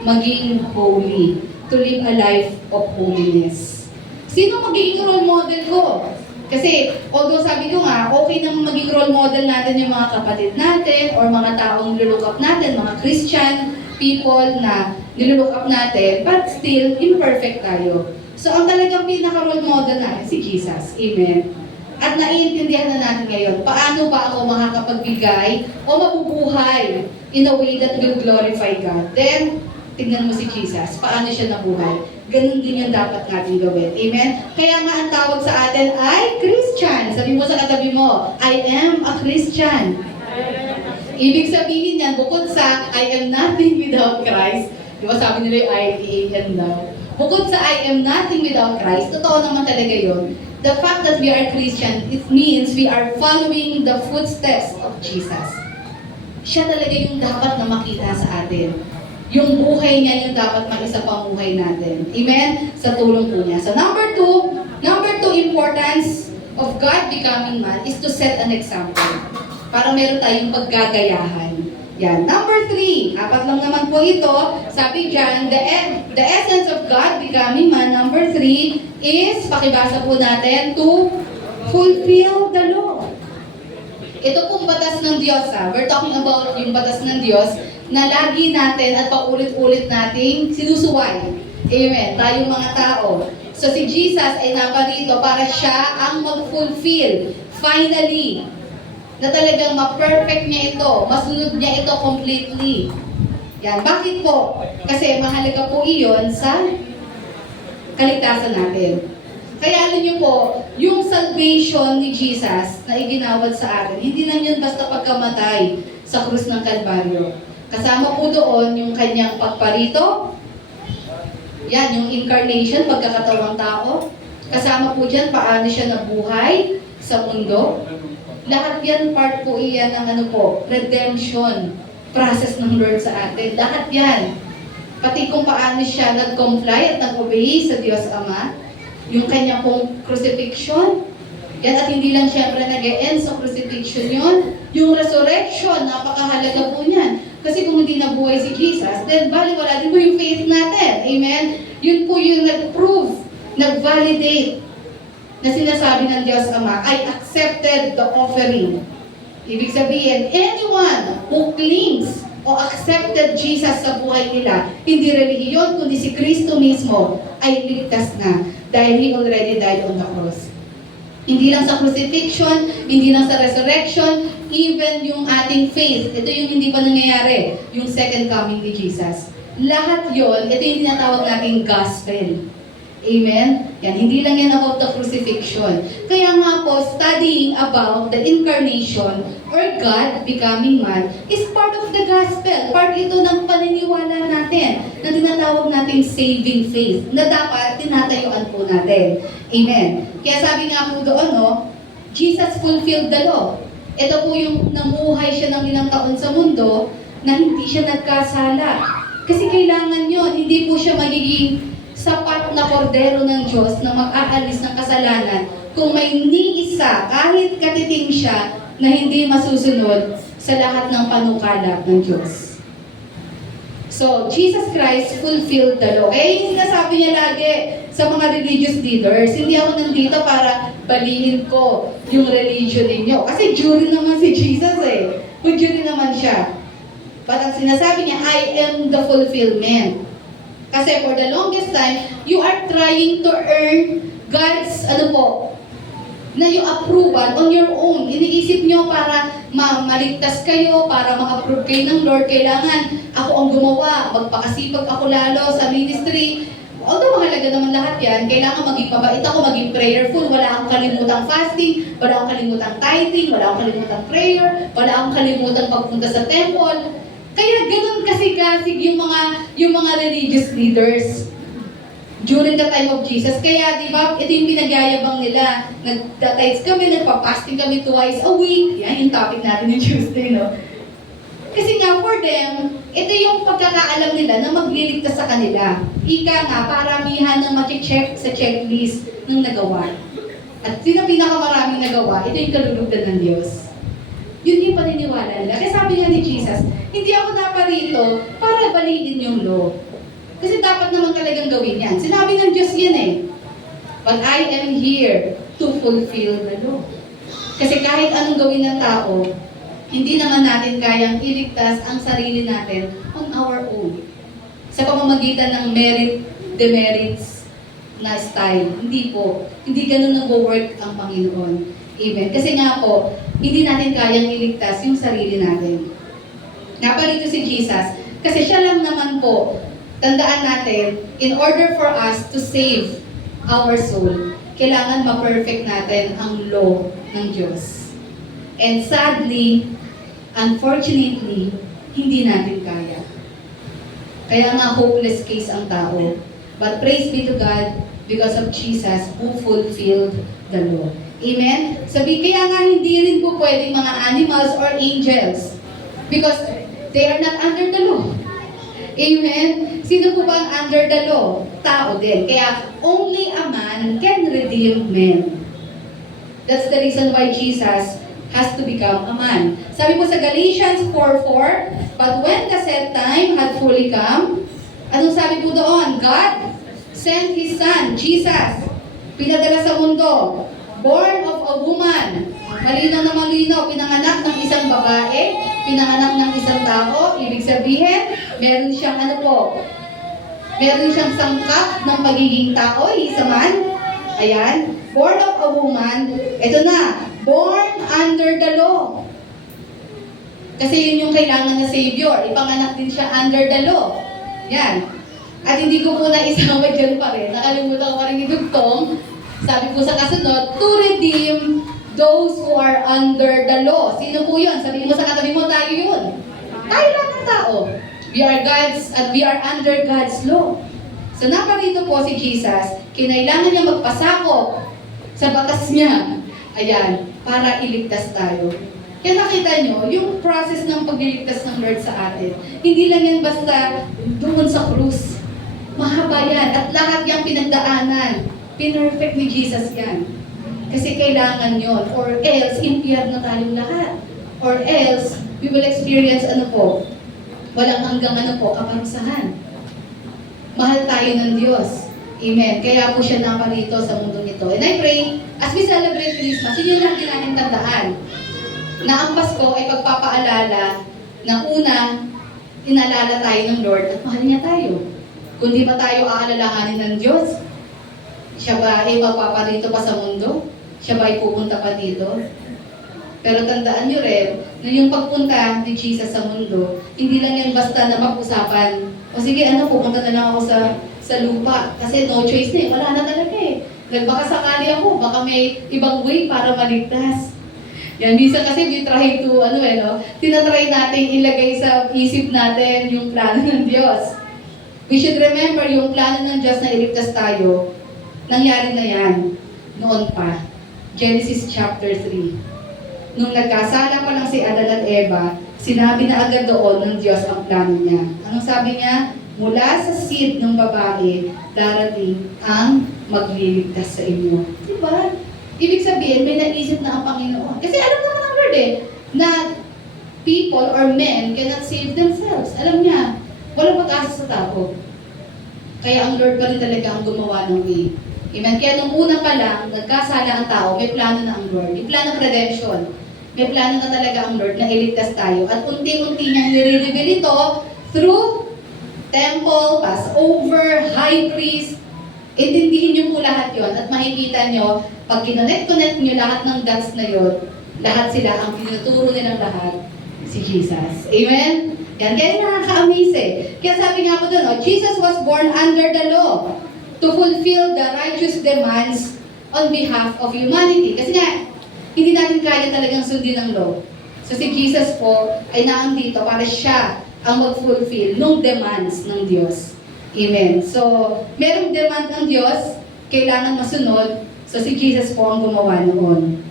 maging holy. To live a life of holiness. Sino magiging role model ko? Kasi, although sabi ko nga, okay nang maging role model natin yung mga kapatid natin or mga taong nilook up natin, mga Christian people na nilook up natin, but still, imperfect tayo. So, ang talagang pinaka-role model natin, si Jesus. Amen. At naiintindihan na natin ngayon, paano ba ako makakapagbigay o mabubuhay in a way that will glorify God. Then, tignan mo si Jesus, paano siya nabuhay. Ganun din yung dapat natin gawin. Amen? Kaya nga ang tawag sa atin ay Christian. Sabi mo sa katabi mo, I am a Christian. Ibig sabihin yan, bukod sa I am nothing without Christ, di ba sabi nila yung I-A-N daw. Bukod sa I am nothing without Christ, totoo naman talaga yun. The fact that we are Christian, it means we are following the footsteps of Jesus. Siya talaga yung dapat na makita sa atin. Yung buhay niya yung dapat mag-isa pamuhay natin. Amen? Sa tulong po niya. So number two importance of God becoming man is to set an example. Para meron tayong paggagayahan. Yan. Number 3, apat lang naman po ito. Sabi dyan, the essence of God becoming man, number 3, is, pakibasa po natin, to fulfill the law. Ito pong batas ng Diyos, we're talking about yung batas ng Diyos na lagi natin at paulit-ulit nating sinusuway. Amen. Tayong mga tao. So si Jesus ay naparito para siya ang mag-fulfill, finally, na talagang ma-perfect niya ito, masunod niya ito completely. Yan. Bakit po? Kasi mahalaga po iyon sa kaligtasan natin. Kaya alam niyo po, yung salvation ni Jesus na iginawad sa atin, hindi lang yun basta pagkamatay sa krus ng Kalbaryo. Kasama po doon yung kanyang pagparito, yan, yung incarnation, pagkakatawang tao. Kasama po dyan, paano siya nabuhay sa mundo. Lahat yan, part po iyan ng redemption process ng Lord sa atin. Lahat yan. Pati kung paano siya nag-comply at nag-obey sa Diyos Ama. Yung kanya pong crucifixion. Yan, at hindi lang siyempre nag-e-end sa crucifixion yun. Yung resurrection, napakahalaga po niyan. Kasi kung hindi nabuhay si Jesus, then baliwala din po yung faith natin. Amen? Yun po yung nag-prove, nag-validate na sinasabi ng Diyos Ama, I accepted the offering. Ibig sabihin, anyone who claims o accepted Jesus sa buhay nila, hindi relihiyon, kundi si Kristo mismo, ay ligtas na dahil He already died on the cross. Hindi lang sa crucifixion, hindi lang sa resurrection, even yung ating faith. Ito yung hindi pa nangyayari, yung second coming ni Jesus. Lahat yon, ito yung tinatawag nating gospel. Amen? Yan, hindi lang yan about the crucifixion. Kaya nga po, studying about the incarnation or God becoming man is part of the gospel. Part ito ng paniniwala natin na tinatawag nating saving faith na dapat tinatayuan po natin. Amen? Kaya sabi nga po doon, no, Jesus fulfilled the law. Ito po yung namuhay siya ng ilang taon sa mundo na hindi siya nagkasala. Kasi kailangan yon, hindi po siya magiging sapat na kordero ng Diyos na mag-aalis ng kasalanan kung may ni isa, kahit katiting siya, na hindi masusunod sa lahat ng panukala ng Diyos. So, Jesus Christ fulfilled the law. Eh, yung sinasabi niya lagi sa mga religious leaders, hindi ako nandito para balihin ko yung religion ninyo. Kasi jury naman si Jesus eh. Kung jury naman siya. But ang sinasabi niya, I am the fulfillment. Kasi for the longest time, you are trying to earn God's, na yung approval on your own. Iniisip nyo para maligtas kayo, para ma-approve kayo ng Lord. Kailangan ako ang gumawa, magpakasipag ako lalo sa ministry. Although mahalaga naman lahat yan, kailangan maging mabait ako, maging prayerful, wala akong kalimutang fasting, wala akong kalimutang tithing, wala akong kalimutang prayer, wala akong kalimutang pagpunta sa temple. Kaya ganun kasi-kasig yung mga religious leaders during the time of Jesus. Kaya, di ba, ito yung pinagyayabang nila. Nag-tithes kami, nagpa-fasting kami twice a week. Yan yung topic natin ng Tuesday, no? Kasi nga, for them, ito yung pagkakaalam nila na magliligtas sa kanila. Ika nga, paramihan na mati-check sa checklist ng nagawa. At sino pinakamaraming nagawa, ito yung kalulugdan ng Diyos. Yun yung paniniwala nila. Kaya sabi nga ni Jesus, hindi ako naparito para baliin yung law. Kasi dapat naman talagang gawin yan. Sinabi ng Diyos yan eh. But I am here to fulfill the law. Kasi kahit anong gawin ng tao, hindi naman natin kayang iligtas ang sarili natin on our own. Sa pamamagitan ng merit, demerits na style. Hindi po. Hindi ganun nag-work ang Panginoon. Amen. Kasi nga po, hindi natin kayang iligtas yung sarili natin. Naparito si Jesus, kasi siya lang naman po, tandaan natin, in order for us to save our soul, kailangan ma-perfect natin ang law ng Diyos. And sadly, unfortunately, hindi natin kaya. Kaya nga hopeless case ang tao. But praise be to God because of Jesus who fulfilled the law. Amen? Kaya nga hindi rin po pwedeng mga animals or angels because they are not under the law. Amen? Sino po ba ang under the law? Tao din. Kaya only a man can redeem men. That's the reason why Jesus has to become a man. Sabi po sa Galatians 4:4, but when the set time had fully come, anong sabi po doon? God sent His Son, Jesus, pinadala sa mundo, born of a woman, malinaw na malinaw, pinanganak ng isang babae, pinanganak ng isang tao, ibig sabihin, meron siyang meron siyang sangkap ng pagiging tao, isa man. Ayan, born of a woman, ito na, born under the law. Kasi yun yung kailangan na Savior, ipanganak din siya under the law. Yan. At hindi ko po naisama dyan pa rin, nakalimutan ko pa rin idugtong. Sabi po sa kasunod, to redeem those who are under the law. Sino po yun? Sabihin mo sa katabi mo, tayo yun. Tayo lang ang tao. We are God's, at we are under God's law. So naparito po si Jesus, kinailangan niya magpasakop sa batas niya. Ayan, para iligtas tayo. Kaya nakita nyo, yung process ng pagliligtas ng Lord sa atin, hindi lang yan basta doon sa krus. Mahaba yan, at lahat yung pinagdaanan. Pinerfect ni Jesus yan. Kasi kailangan yon, or else impyerno tayong lahat. Or else, we will experience walang hanggang kaparusahan. Mahal tayo ng Diyos. Amen. Kaya po siya naparito sa mundo nito. And I pray, as we celebrate Christmas, yun yung lagi natin tandaan. Na ang Pasko ay pagpapaalala na una, inalala tayo ng Lord at mahal niya tayo. Kung di ba tayo aalalahanin ng Diyos, siya ba ay magpaparito pa sa mundo? Siya ba ay pupunta pa dito? Pero tandaan nyo rin, na yung pagpunta ni Jesus sa mundo, hindi lang yan basta na mag-usapan. O sige, pupunta na lang ako sa lupa. Kasi no choice na eh. Wala na talaga eh. Baka sakali ako, baka may ibang way para maligtas. Yan, minsan kasi we try to, tinatry natin ilagay sa isip natin yung plano ng Diyos. We should remember yung plano ng Diyos na iligtas tayo, nangyari na yan noon pa. Genesis chapter 3. Nung nagkasala pa lang si Adan at Eva, sinabi na agad doon ng Diyos ang plano niya. Anong sabi niya? Mula sa seed ng babae, darating ang magliligtas sa inyo. Diba? Ibig sabihin, may naisip na ang Panginoon. Kasi alam naman ang Lord na people or men cannot save themselves. Alam niya, walang pag-asa sa tao. Kaya ang Lord pa rin talaga ang gumawa ng way. Amen? Kaya nung una pa lang, nagkasala ang tao, may plano na ang Lord. May plano ng redemption. May plano na talaga ang Lord na iligtas tayo. At unti-unti niyang nire-reveal ito through temple, Passover, high priest. Intindihin niyo po lahat yon at makikita niyo, pag kinonect-connect niyo lahat ng dots na yon, lahat sila ang tinuturo nilang lahat, si Jesus. Amen? Yan, kaya nakaka-amaze eh. Kaya sabi nga po doon, Jesus was born under the law to fulfill the righteous demands on behalf of humanity. Kasi nga, hindi natin kaya talagang sundin ang law. So si Jesus po ay naandito para siya ang mag-fulfill nung demands ng Diyos. Amen. So, merong demand ng Diyos, kailangan masunod. So si Jesus po ang gumawa noon.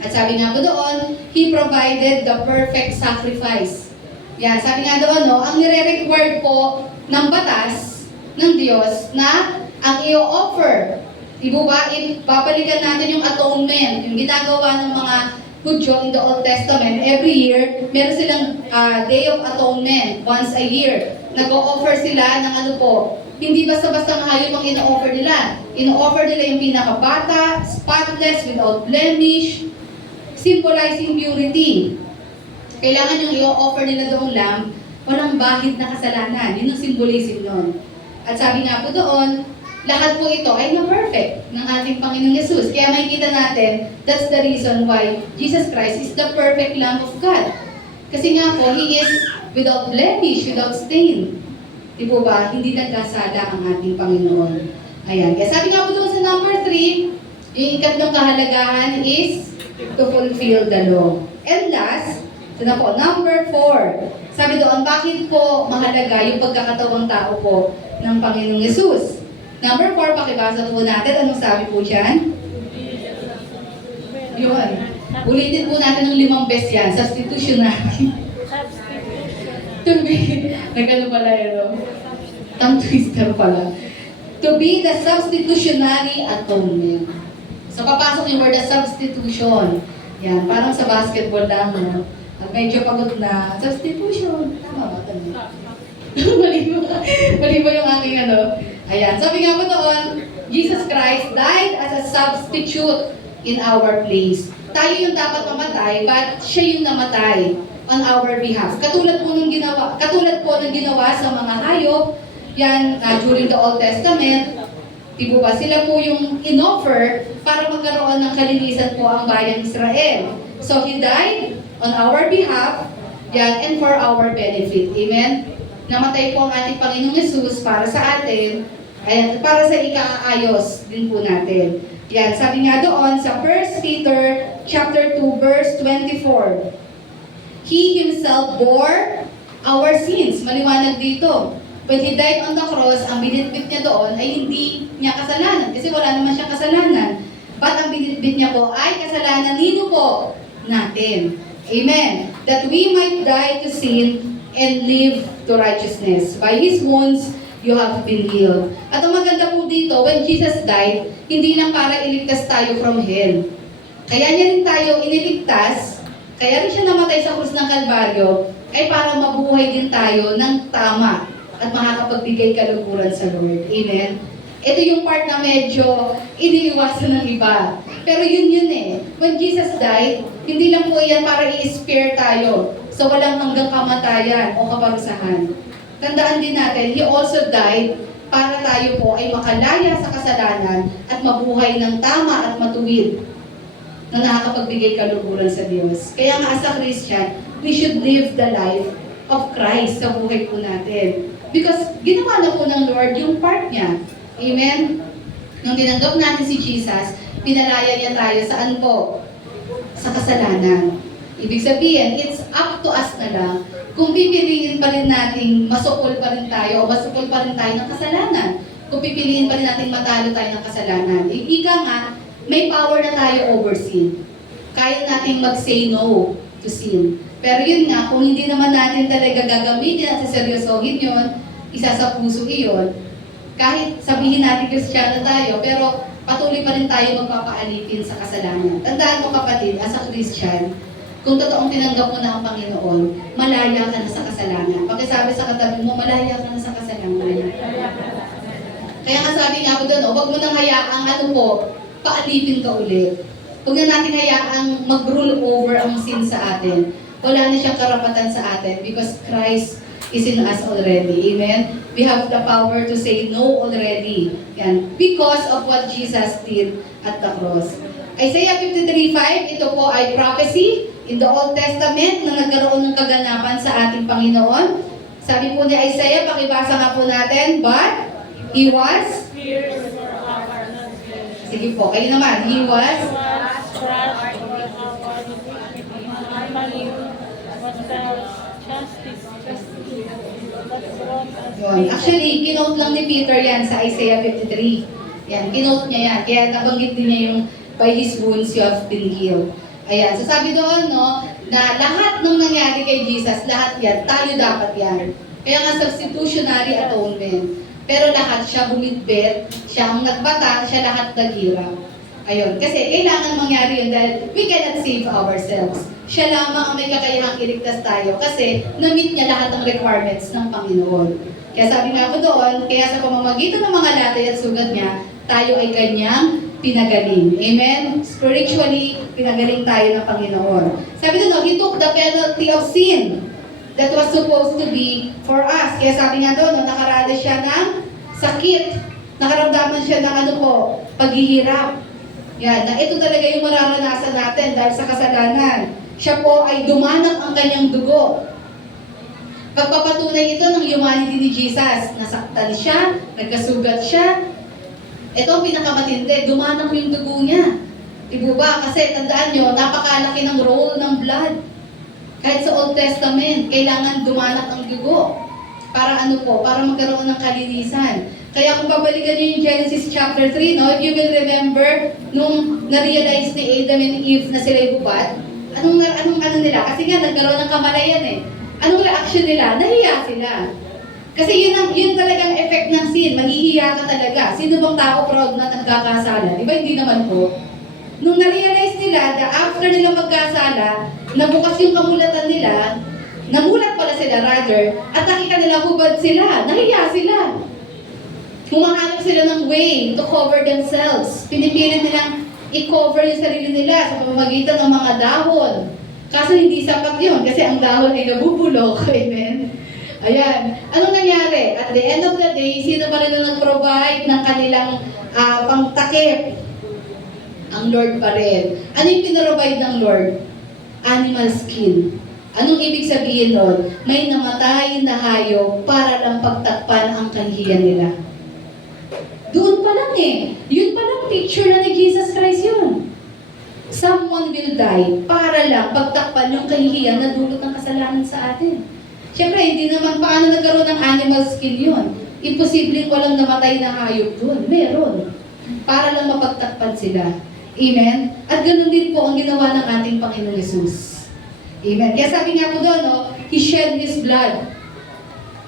At sabi nga po doon, He provided the perfect sacrifice. Yan, sabi nga doon, ang nire-required po ng batas ng Diyos na ang i-offer. Diba ba, babalikan natin yung atonement, yung ginagawa ng mga Hudyo in the Old Testament. Every year, meron silang Day of Atonement, once a year. Nag-o-offer sila ng hindi basta-basta hayop ang ino-offer nila. Ino-offer nila yung pinakabata, spotless, without blemish, symbolizing purity. Kailangan yung i-offer nila doong lamb, walang bahid na kasalanan. Yun ang symbolism nun. At sabi nga po doon, lahat po ito ay na-perfect ng ating Panginoong Yesus. Kaya makikita natin, that's the reason why Jesus Christ is the perfect Lamb of God. Kasi nga po, He is without blemish, without stain. Di po ba? Hindi nagkasala ang ating Panginoon. Ayan. Kaya sabi nga po doon sa number 3, yung ikatlong kahalagahan is to fulfill the law. And last, ito na po, number 4. Sabi doon, bakit po mahalaga yung pagkakatawang tao po ng Panginoong Yesus? Number 4, pakibasa po natin. Anong sabi po dyan? Yun. Ulitin po natin ng 5 beses yan. Substitutionary. To be, nagano pala yun, tongue twister pala. To be the substitutionary atonement. So, papasok yung word na substitution. Yan, parang sa basketball lang, At medyo pagod na, substitution. Tama ba? Mali ba yung aking Ayan, sabi nga po doon, Jesus Christ died as a substitute in our place. Tayo yung dapat mamatay, but siya yung namatay on our behalf. Katulad po ng ginawa sa mga hayop, yan during the Old Testament, di ba? Sila po yung in-offer para magkaroon ng kalinisan po ang bayang Israel. So He died on our behalf, yan, and for our benefit. Amen? Namatay po ang ating Panginoong Yesus para sa atin, ayan, para sa ikaayos din po natin. Yan, sabi nga doon sa 1 Peter chapter 2 verse 24. He Himself bore our sins. Maliwanag dito. When He died on the cross, ang binitbit niya doon ay hindi niya kasalanan. Kasi wala naman siyang kasalanan. But ang binitbit niya po ay kasalanan nino po natin. Amen. That we might die to sin and live to righteousness. By His wounds, you have been healed. At ang maganda po dito, when Jesus died, hindi lang para iligtas tayo from hell. Kaya niya rin tayo iniligtas Kaya rin siya namatay sa krus ng Kalbaryo ay para mabuhay din tayo ng tama at makakapagbigay kaluguran sa Lord. Amen? Ito yung part na medyo iniiwasan ng iba. Pero yun eh. When Jesus died, hindi lang po yan para i-spare tayo sa walang hanggang kamatayan o kaparusahan. Tandaan din natin, He also died para tayo po ay makalaya sa kasalanan at mabuhay ng tama at matuwid na nakakapagbigay kaluguran sa Diyos. Kaya nga as a Christian, we should live the life of Christ sa buhay po natin. Because ginawa na po ng Lord yung part niya. Amen? Nung tinanggap natin si Jesus, pinalaya niya tayo saan po? Sa kasalanan. Ibig sabihin, it's up to us na lang kung pipiliin pa rin natin masukol pa rin tayo o masukol pa rin tayo ng kasalanan. Kung pipiliin pa rin natin matalo tayo ng kasalanan. Ika nga, may power na tayo over sin. Kaya natin mag-say no to sin. Pero yun nga, kung hindi naman natin talaga gagamitin at seryosohin yun, isa sa puso iyon, kahit sabihin natin Kristiyano tayo, pero patuloy pa rin tayo magpapaalipin sa kasalanan. Tandaan mo kapatid, as a Christian, kung totoong tinanggap mo na ang Panginoon, malaya ka na sa kasalanan. Pakisabi sa katabi mo, malaya ka na sa kasalanan. Kaya nga sabi nga ako doon, huwag mo nang hayaang paalipin ka ulit. Huwag na natin hayaang mag-rule over ang sin sa atin. Wala na siyang karapatan sa atin because Christ is in us already. Amen? We have the power to say no already. Yan. Because of what Jesus did at the cross. Isaiah 53:5, ito po ay prophecy in the Old Testament na nagkaroon ng kaganapan sa ating Panginoon. Sabi po ni Isaiah, pakibasa nga po natin, but He was pierced for our transgressions. Sige po, kayo naman. He was crushed for our iniquity. Was the justice. Yun. Actually, kinote lang ni Peter yan sa Isaiah 53. Yan, kinote niya yan. Kaya nabanggit din niya yung by His wounds you have been healed. Ayan. So sabi doon, no, na lahat ng nangyari kay Jesus, lahat yan, tayo dapat yan. Kaya nga substitutionary atonement. Pero lahat siya bumidbit, siya ang nagbata, siya lahat naghirap. Ayun. Kasi kailangan mangyari yun dahil we cannot save ourselves. Siya lamang ang may kakayahang iligtas tayo kasi na-meet niya lahat ng requirements ng Panginoon. Kaya sabi nga ko doon, kaya sa pamamagitan ng mga latay at sugat niya, tayo ay kanyang pinagaling. Amen? Spiritually, pinagaling tayo ng Panginoon. Sabi doon, He took the penalty of sin that was supposed to be for us. Kaya sabi nga doon, nakaranas siya ng sakit. Nakaramdaman siya ng paghihirap. Yan, na ito talaga yung mararanasan natin dahil sa kasalanan. Siya po ay dumanak ang kanyang dugo. Pagpapatunay ito ng humanity ni Jesus. Nasaktan siya, nagkasugat siya. Ito ang pinakamatindi, dumanak yung dugo niya. Diba ba? Kasi tandaan nyo, napakalaki ng role ng blood. Kahit sa Old Testament, kailangan dumanak ang dugo. Para para magkaroon ng kalinisan. Kaya kung babalikan nyo yung Genesis chapter 3, no, if you will remember, nung na-realize ni Adam and Eve na sila'y hubad, anong nila? Kasi nga, nagkaroon ng kamalayan eh. Anong reaction nila? Nahiya sila. Kasi yun talagang effect ng sin. Mahihiya ka talaga. Sino bang tao proud na nagkakasala? Diba hindi naman po? Nung na-realize nila na after nila magkasala, nabukas yung kamulatan nila, namulat pala sila rather, at nakita nila hubad sila. Nahiya sila. Humahanap sila ng way to cover themselves. Pinipilit nilang i-cover yung sarili nila sa pamamagitan ng mga dahon. Kaso hindi sapat yun kasi ang dahon ay nabubulok. Amen? Ayan. Anong nangyari? At the end of the day, sino pa rin ang nag-provide ng kanilang pangtakip? Ang Lord pa rin. Ano yung pinrovide ng Lord? Animal skin. Anong ibig sabihin nun? May namatay na hayop para lang pagtakpan ang kahihiyan nila. Doon pa lang Yun pa lang picture na ni Jesus Christ yun. Someone will die para lang pagtakpan yung kahihiyan na dulot ng kasalanan sa atin. Siyempre, hindi naman paano nagkaroon ng animal skin yun. Imposibleng walang namatay na hayop doon. Meron. Para lang mapagtakpan sila. Amen? At ganoon din po ang ginawa ng ating Panginoon Jesus. Amen? Kaya sabi nga po doon, He shed His blood.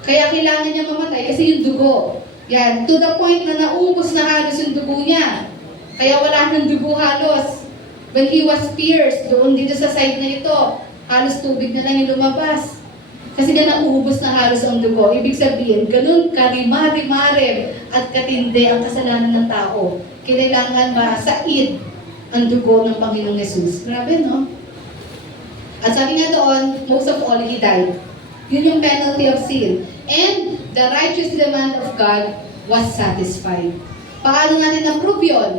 Kaya kailangan niya mamatay kasi yung dugo. Yan, to the point na naubos na halos yung dugo niya. Kaya wala nang dugo halos. When he was pierced, doon dito sa side na ito, halos tubig na lang yung lumabas. Kasi nga nauubos na halos ang dugo. Ibig sabihin, ganun karimari-marem at katindi ang kasalanan ng tao. Kailangan masaid ang dugo ng Panginoong Yesus. Grabe, no? At sabi nga doon, most of all, He died. Yun yung penalty of sin. And the righteous demand of God was satisfied. Paano natin na-prove yun?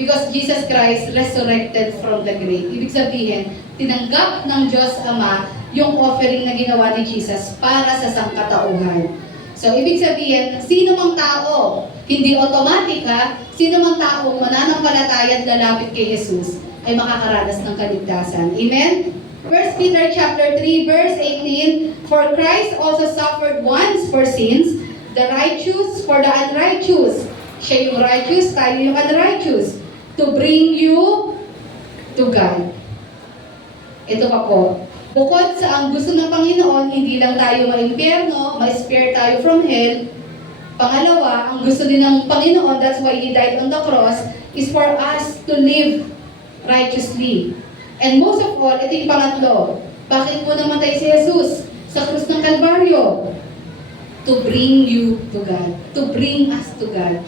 Because Jesus Christ resurrected from the grave. Ibig sabihin, tinanggap ng Diyos Ama yung offering na ginawa ni Jesus para sa sangkatauhan. So, ibig sabihin, sino mang tao, hindi automatic ha, sino mang tao mananampalataya at lalapit kay Jesus ay makakaranas ng kaligtasan. Amen? 1 Peter chapter 3 verse 18, For Christ also suffered once for sins, the righteous for the unrighteous. Siya yung righteous, tayo yung unrighteous. To bring you to God. Ito pa po. Bukod sa ang gusto ng Panginoon, hindi lang tayo ma-impyerno, ma-spare tayo from hell. Pangalawa, ang gusto din ng Panginoon, that's why He died on the cross, is for us to live righteously. And most of all, ito yung pangatlo. Bakit po namatay si Jesus sa krus ng Kalbaryo? To bring you to God. To bring us to God.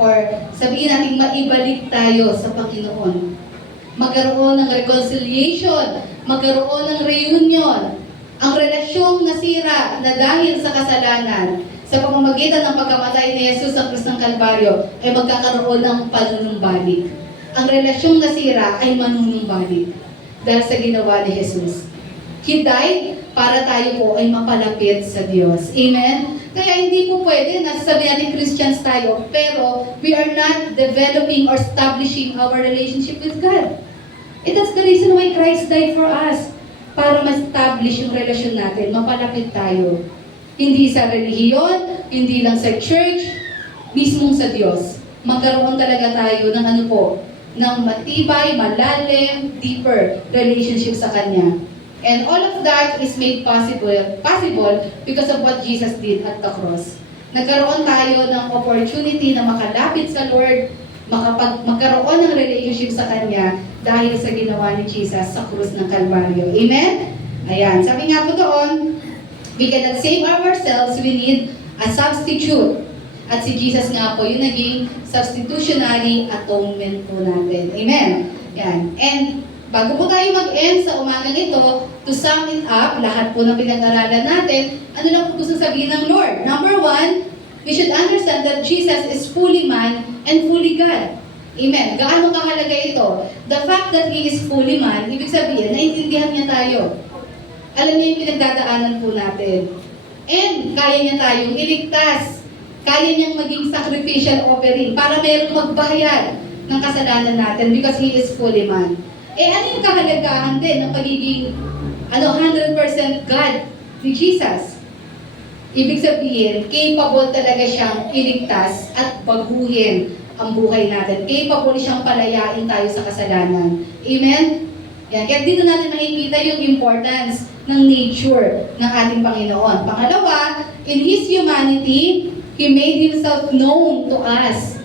Or sabihin natin, maibalik tayo sa Panginoon. Magkaroon ng reconciliation, magkaroon ng reunion. Ang relasyong nasira na dahil sa kasalanan, sa pamamagitan ng pagkamatay ni Jesus sa krus ng Kalbaryo, ay magkakaroon ng panunumbalik. Ang relasyong nasira ay manunumbalik dahil sa ginawa ni Jesus. He died para tayo po ay mapalapit sa Diyos. Amen? Kaya hindi po pwede na sasabihin natin Christians tayo, pero we are not developing or establishing our relationship with God. And that's the reason why Christ died for us. Para ma-establish yung relasyon natin, mapalapit tayo. Hindi sa relihiyon, hindi lang sa church, mismong sa Diyos. Magkaroon talaga tayo ng ano po, ng matibay, malalim, deeper relationship sa Kanya. And all of that is made possible because of what Jesus did at the cross. Nagkaroon tayo ng opportunity na makalapit sa Lord, magkaroon ng relationship sa Kanya dahil sa ginawa ni Jesus sa krus ng Kalbaryo. Amen? Ayan. Sabi nga po doon, we cannot save ourselves, we need a substitute. At si Jesus nga po, yung naging substitutionary atonement po natin. Amen? Yan. And bago po tayo mag-end sa umagang ito, to sum it up, lahat po ng pinag-aralan natin, ano lang po gusto sabihin ng Lord? Number one, we should understand that Jesus is fully man and fully God. Amen. Gaano kahalaga ito? The fact that He is fully man, ibig sabihin, naiintindihan niya tayo. Alam niya yung pinagdadaanan po natin. And kaya niya tayong iligtas. Kaya niyang maging sacrificial offering para mayroong magbayad ng kasalanan natin because He is fully man. Ano yung kahalagahan din ng pagiging 100% God ni Jesus? Ibig sabihin, capable talaga siyang iligtas at baguhin ang buhay natin. Capable siyang palayain tayo sa kasalanan. Amen? Yan. Kaya dito natin makikita yung importance ng nature ng ating Panginoon. Pangalawa, in His humanity, He made Himself known to us.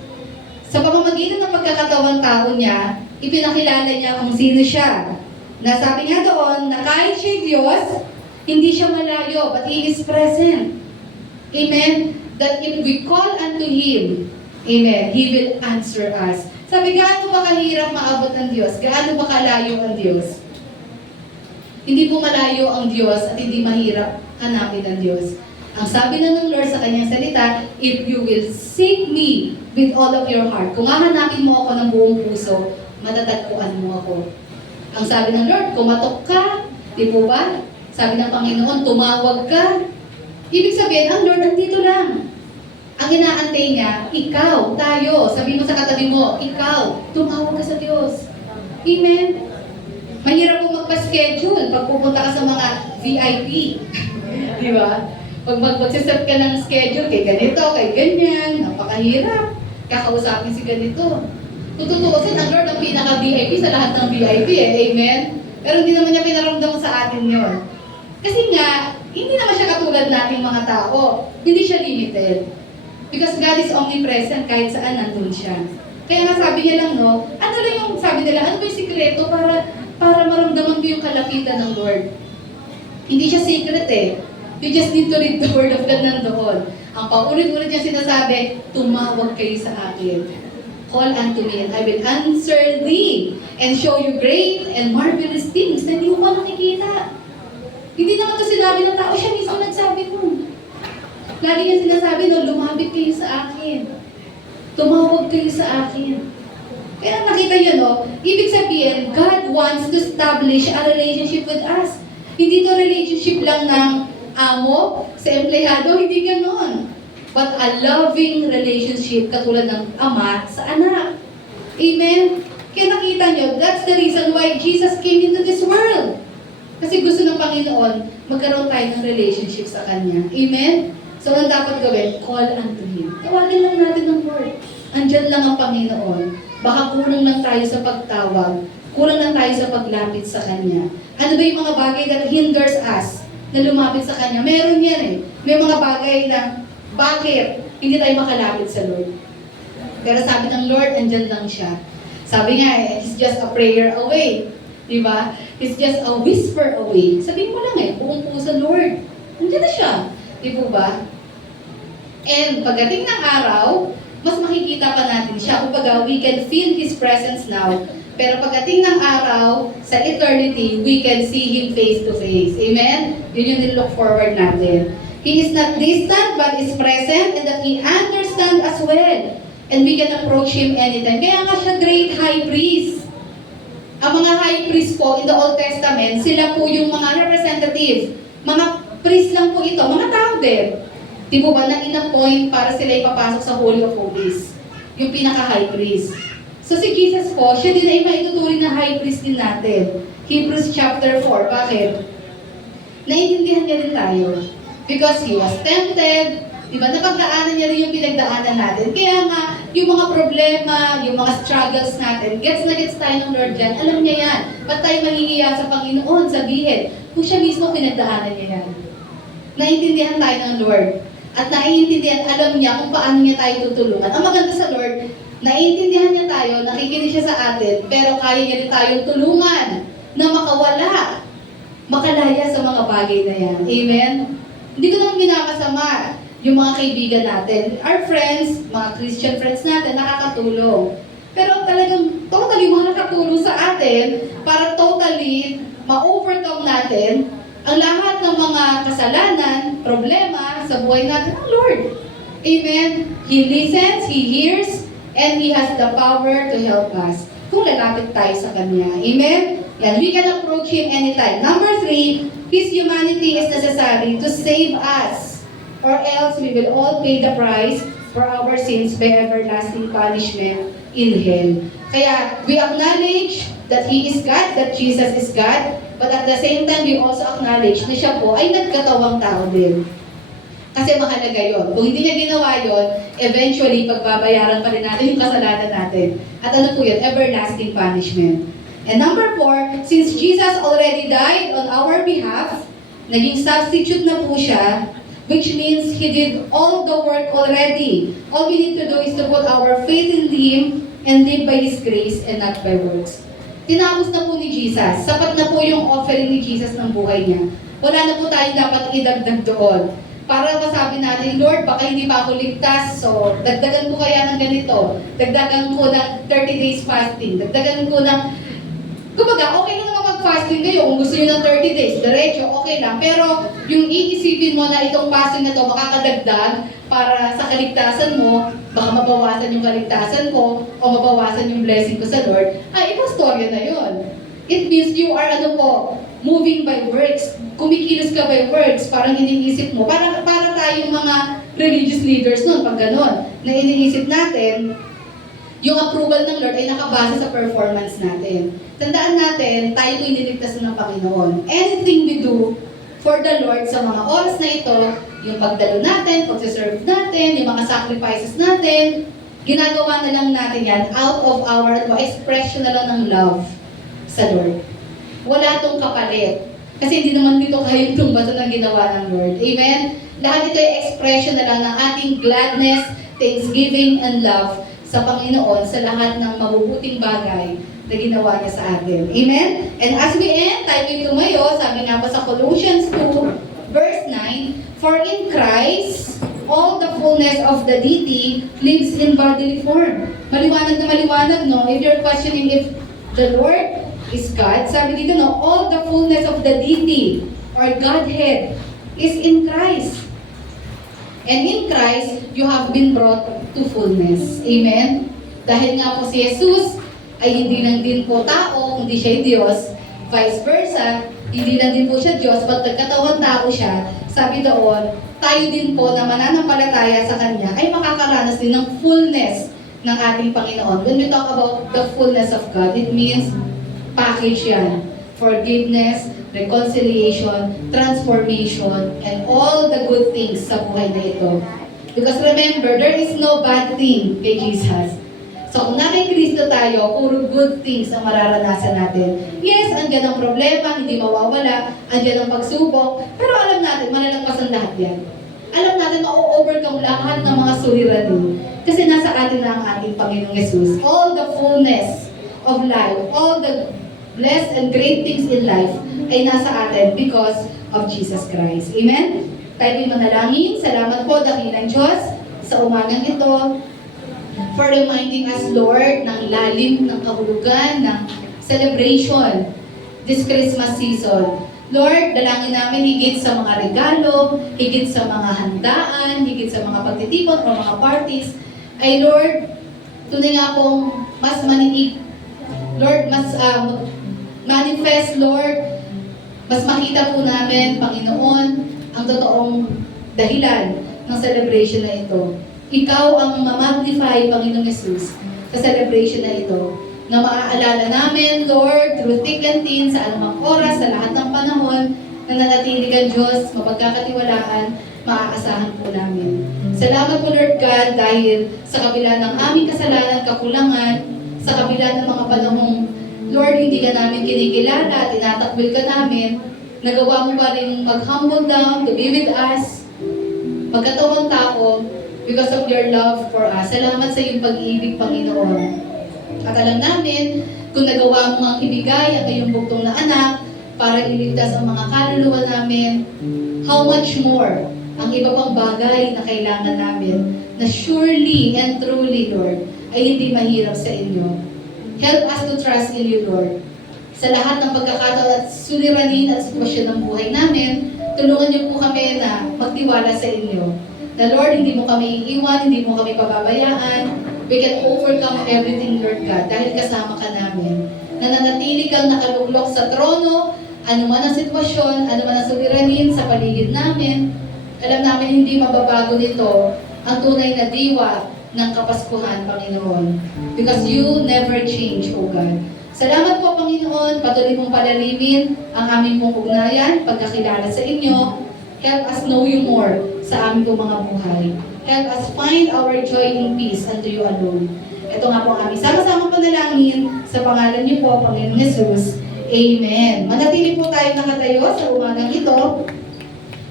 Sa pamamagitan ng pagkakatawang tao niya, ipinakilala niya kung sino siya. Nasabi nga doon na kahit siya Diyos, hindi siya malayo, but He is present. Amen? That if we call unto Him, amen, He will answer us. Sabi, gaano ba kahirap maabot ang Diyos? Gaano ba kalayo ang Diyos? Hindi po malayo ang Diyos at hindi mahirap hanapin ang Diyos. Ang sabi na ng Lord sa Kanyang salita, if you will seek me with all of your heart, kung hahanapin mo ako ng buong puso, matatagpuan mo ako. Ang sabi ng Lord, kumatok ka, di po ba? Sabi ng Panginoon, tumawag ka. Ibig sabihin, ang Lord nandito lang. Ang inaantay niya, ikaw, tayo. Sabi mo sa katabi mo, ikaw, tumawag ka sa Diyos. Amen? Mahirap po magpa-schedule pag pupunta ka sa mga VIP. Di ba? Pag mag-set ka ng schedule, kay ganito, kay ganyan, napakahirap. Kakausapin si ganito. Tututuusin ang Lord ang pinaka-VIP sa lahat ng VIP Amen? Pero hindi naman niya pinaramdam sa atin yon. Kasi nga, hindi naman siya katulad nating mga tao. Hindi siya limited. Because God is omnipresent, kahit saan nandun siya. Kaya nga sabi niya lang, no, ano lang yung sabi nila, ano ba yung sikreto para maramdaman ko yung kalapitan ng Lord? Hindi siya secret eh. You just need to read the Word of God nandoon. Ang paulit-ulit niya sinasabi, tumawag kayo sa akin. Call unto me and I will answer thee and show you great and marvelous things na hindi mo pa nakikita. Hindi naman ito sinabi ng tao, siya mismo nagsabi mo. Lagi niya sinasabi, no, lumapit kayo sa akin. Tumawag kayo sa akin. Kaya nakita niyo, no, ibig sabihin, God wants to establish a relationship with us. Hindi to relationship lang ng amo sa empleyado, hindi ganon. But a loving relationship katulad ng ama sa anak. Amen? Kaya nakita niyo, that's the reason why Jesus came into this world. Kasi gusto ng Panginoon, magkaroon tayo ng relationship sa Kanya. Amen? So, ang dapat gawin, call unto Him. Tawagin lang natin ng word. Andyan lang ang Panginoon. Baka kulang lang tayo sa pagtawag. Kulang lang tayo sa paglapit sa Kanya. Ano ba yung mga bagay that hinders us na lumapit sa Kanya? Meron yan eh. May mga bagay na, bakit hindi tayo makalapit sa Lord? Pero sabi ng Lord, andyan lang siya. Sabi nga eh, He's just a prayer away. Diba? He's just a whisper away. Sabihin mo lang eh, buong puso, Lord. Andyan na siya. Di po ba? And pagdating ng araw, mas makikita pa natin siya. Kumbaga, we can feel His presence now. Pero pagdating ng araw, sa eternity, we can see Him face to face. Amen? Yun yung nilook forward natin. He is not distant, but is present, and that He understands as well. And we can approach Him anytime. Kaya nga siya great high priest. Ang mga high priest po in the Old Testament, sila po yung mga representative. Mga priest lang po ito, mga tao din. Di po ba na in-appoint para sila ipapasok sa Holy of Holies? Yung pinaka-high priest. So si Jesus po, siya din ay maituturing na high priest din natin. Hebrews chapter 4. Bakit? Naiintindihan niya din tayo. Because He was tempted. Diba? Napagdaanan niya rin yung pinagdaanan natin. Kaya nga, yung mga problema, yung mga struggles natin, gets na gets tayo ng Lord dyan. Alam niya yan. Ba't tayo mahihiya sa Panginoon? Sabihin, kung siya mismo pinagdaanan niya yan. Naiintindihan tayo ng Lord. At naiintindihan, alam niya kung paano niya tayo tutulungan. Ang maganda sa Lord, naiintindihan niya tayo, nakikinig siya sa atin, pero kaya niya rin tayong tulungan na makawala, makalaya sa mga bagay na yan. Amen? Hindi ko naman minakasama yung mga kaibigan natin. Our friends, mga Christian friends natin, nakakatulong. Pero talagang totally makakatulong sa atin para totally ma-overcome natin ang lahat ng mga kasalanan, problema sa buhay natin ng Lord. Amen? He listens, He hears, and He has the power to help us kung lalapit tayo sa Kanya. Amen? Yan, we can approach Him anytime. Number 3, His humanity is necessary to save us, or else we will all pay the price for our sins by everlasting punishment in hell. Kaya we acknowledge that He is God, that Jesus is God, but at the same time, we also acknowledge na siya po ay nagkatawang tao din. Kasi mahalaga yun. Kung hindi niya ginawa yun, eventually, pagbabayaran pa rin natin yung kasalanan natin. At ano po yun? Everlasting punishment. And number 4, since Jesus already died on our behalf, naging substitute na po siya, which means He did all the work already. All we need to do is to put our faith in Him and live by His grace and not by works. Tinapos na po ni Jesus. Sapat na po yung offering ni Jesus ng buhay niya. Wala na po tayong dapat idagdag doon. Para masabi natin, Lord, baka hindi pa ako ligtas, so dagdagan ko kaya ng ganito. Dagdagan ko ng 30 days fasting. Dagdagan ko ng... Kumbaga, okay lang naman mag-fasting kayo. Kung gusto nyo ng 30 days, diretso, okay lang. Pero yung iisipin mo na itong fasting na to makakadagdag para sa kaligtasan mo, baka mabawasan yung kaligtasan ko o mabawasan yung blessing ko sa Lord, ay ibang storya na yun. It means you are moving by works. Kumikilos ka by works, parang iniisip mo. Para tayong mga religious leaders nun, pag ganon, na iniisip natin, yung approval ng Lord ay nakabase sa performance natin. Tandaan natin, tayo po'y niligtas ng Panginoon. Anything we do for the Lord sa mga oras na ito, yung pagdalo natin, pag-serve natin, yung mga sacrifices natin, ginagawa na lang natin yan out of our expression na lang ng love sa Lord. Wala tong kapalit. Kasi hindi naman dito kayong tumbasa ng ginawa ng Lord. Amen? Lahat ito ay expression na lang ng ating gladness, thanksgiving, and love sa Panginoon sa lahat ng mabubuting bagay na ginawa niya sa atin. Amen? And as we end, tayo may tumayo, sabi nga pa sa Colossians 2, verse 9, For in Christ, all the fullness of the deity lives in bodily form. Maliwanag na maliwanag, no? If you're questioning if the Lord is God, sabi dito, no? All the fullness of the deity or Godhead is in Christ. And in Christ, you have been brought to fullness. Amen? Dahil nga po si Jesus ay hindi lang din po tao, kundi siya Diyos. Vice versa, hindi lang din po siya Diyos, but nagkatawang tao siya. Sabi doon, tayo din po na mananampalataya sa Kanya ay makakaranas din ng fullness ng ating Panginoon. When we talk about the fullness of God, it means package yan. Forgiveness, reconciliation, transformation, and all the good things sa buhay na ito. Because remember, there is no bad thing kay Jesus. So kung na kay Kristo tayo, puro good things ang mararanasan natin. Yes, andyan ang problema, hindi mawawala, andyan ang pagsubok, pero alam natin, malalagpasan lahat yan. Alam natin, ma-overcome lahat ng mga suliranin. Kasi nasa atin na ang ating Panginoong Jesus. All the fullness of life, all the blessed and great things in life ay nasa atin because of Jesus Christ. Amen? Tayo ay manalangin. Salamat po, dakilang Diyos, sa umagang ito, for reminding us, Lord, ng lalim ng kahulugan, ng celebration this Christmas season. Lord, dalangin namin higit sa mga regalo, higit sa mga handaan, higit sa mga pagtitipon o mga parties, ay Lord, tunay nga pong mas maniig, Lord, mas manifest, Lord, mas makita po namin, Panginoon, ang totoong dahilan ng celebration na ito. Ikaw ang ma-magnify, Panginoong Jesus, sa celebration na ito, na maaalala namin, Lord, through thick and thin, sa anumang oras, sa lahat ng panahon, na nanatili kang Diyos, mapagkakatiwalaan, maaasahan po namin. Salamat po, Lord God, dahil sa kabila ng aming kasalanan, kakulangan, sa kabila ng mga panahong Lord, hindi ka namin kinikilala, tinatakwil ka namin, nagawa mo pa rin mag-humble down, to be with us, magkatawang tao, because of your love for us. Salamat sa iyong pag-ibig, Panginoon. At alam namin, kung nagawa mo ang ibigay ang iyong bugtong na anak, para iligtas ang mga kaluluwa namin, how much more ang iba pang bagay na kailangan namin, na surely and truly, Lord, ay hindi mahirap sa inyo. Help us to trust in you, Lord. Sa lahat ng pagkakataon at suliranin at sitwasyon ng buhay namin, tulungan niyo po kami na magtiwala sa inyo. Na Lord, hindi mo kami iiwan, hindi mo kami pababayaan. We can overcome everything, Lord God, dahil kasama ka namin. Nananatili kang nakaluklok sa trono, ano man ang sitwasyon, ano man ang suliranin sa paligid namin. Alam namin hindi mababago nito ang tunay na diwa ng Kapaskuhan, Panginoon. Because you never change, O God. Salamat po, Panginoon. Patuloy mong palalimin ang aming pong ugnayan, pagkakilala sa inyo. Help us know you more sa aming pong mga buhay. Help us find our joy in peace unto you alone. Ito nga po ang aming sama-sama panalangin sa pangalan niyo po, Panginoon Jesus. Amen. Manatili po tayo nakatayo sa umagang ito.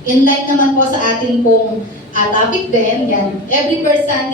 In line naman po sa ating pong topic din, yan. Every first Sunday,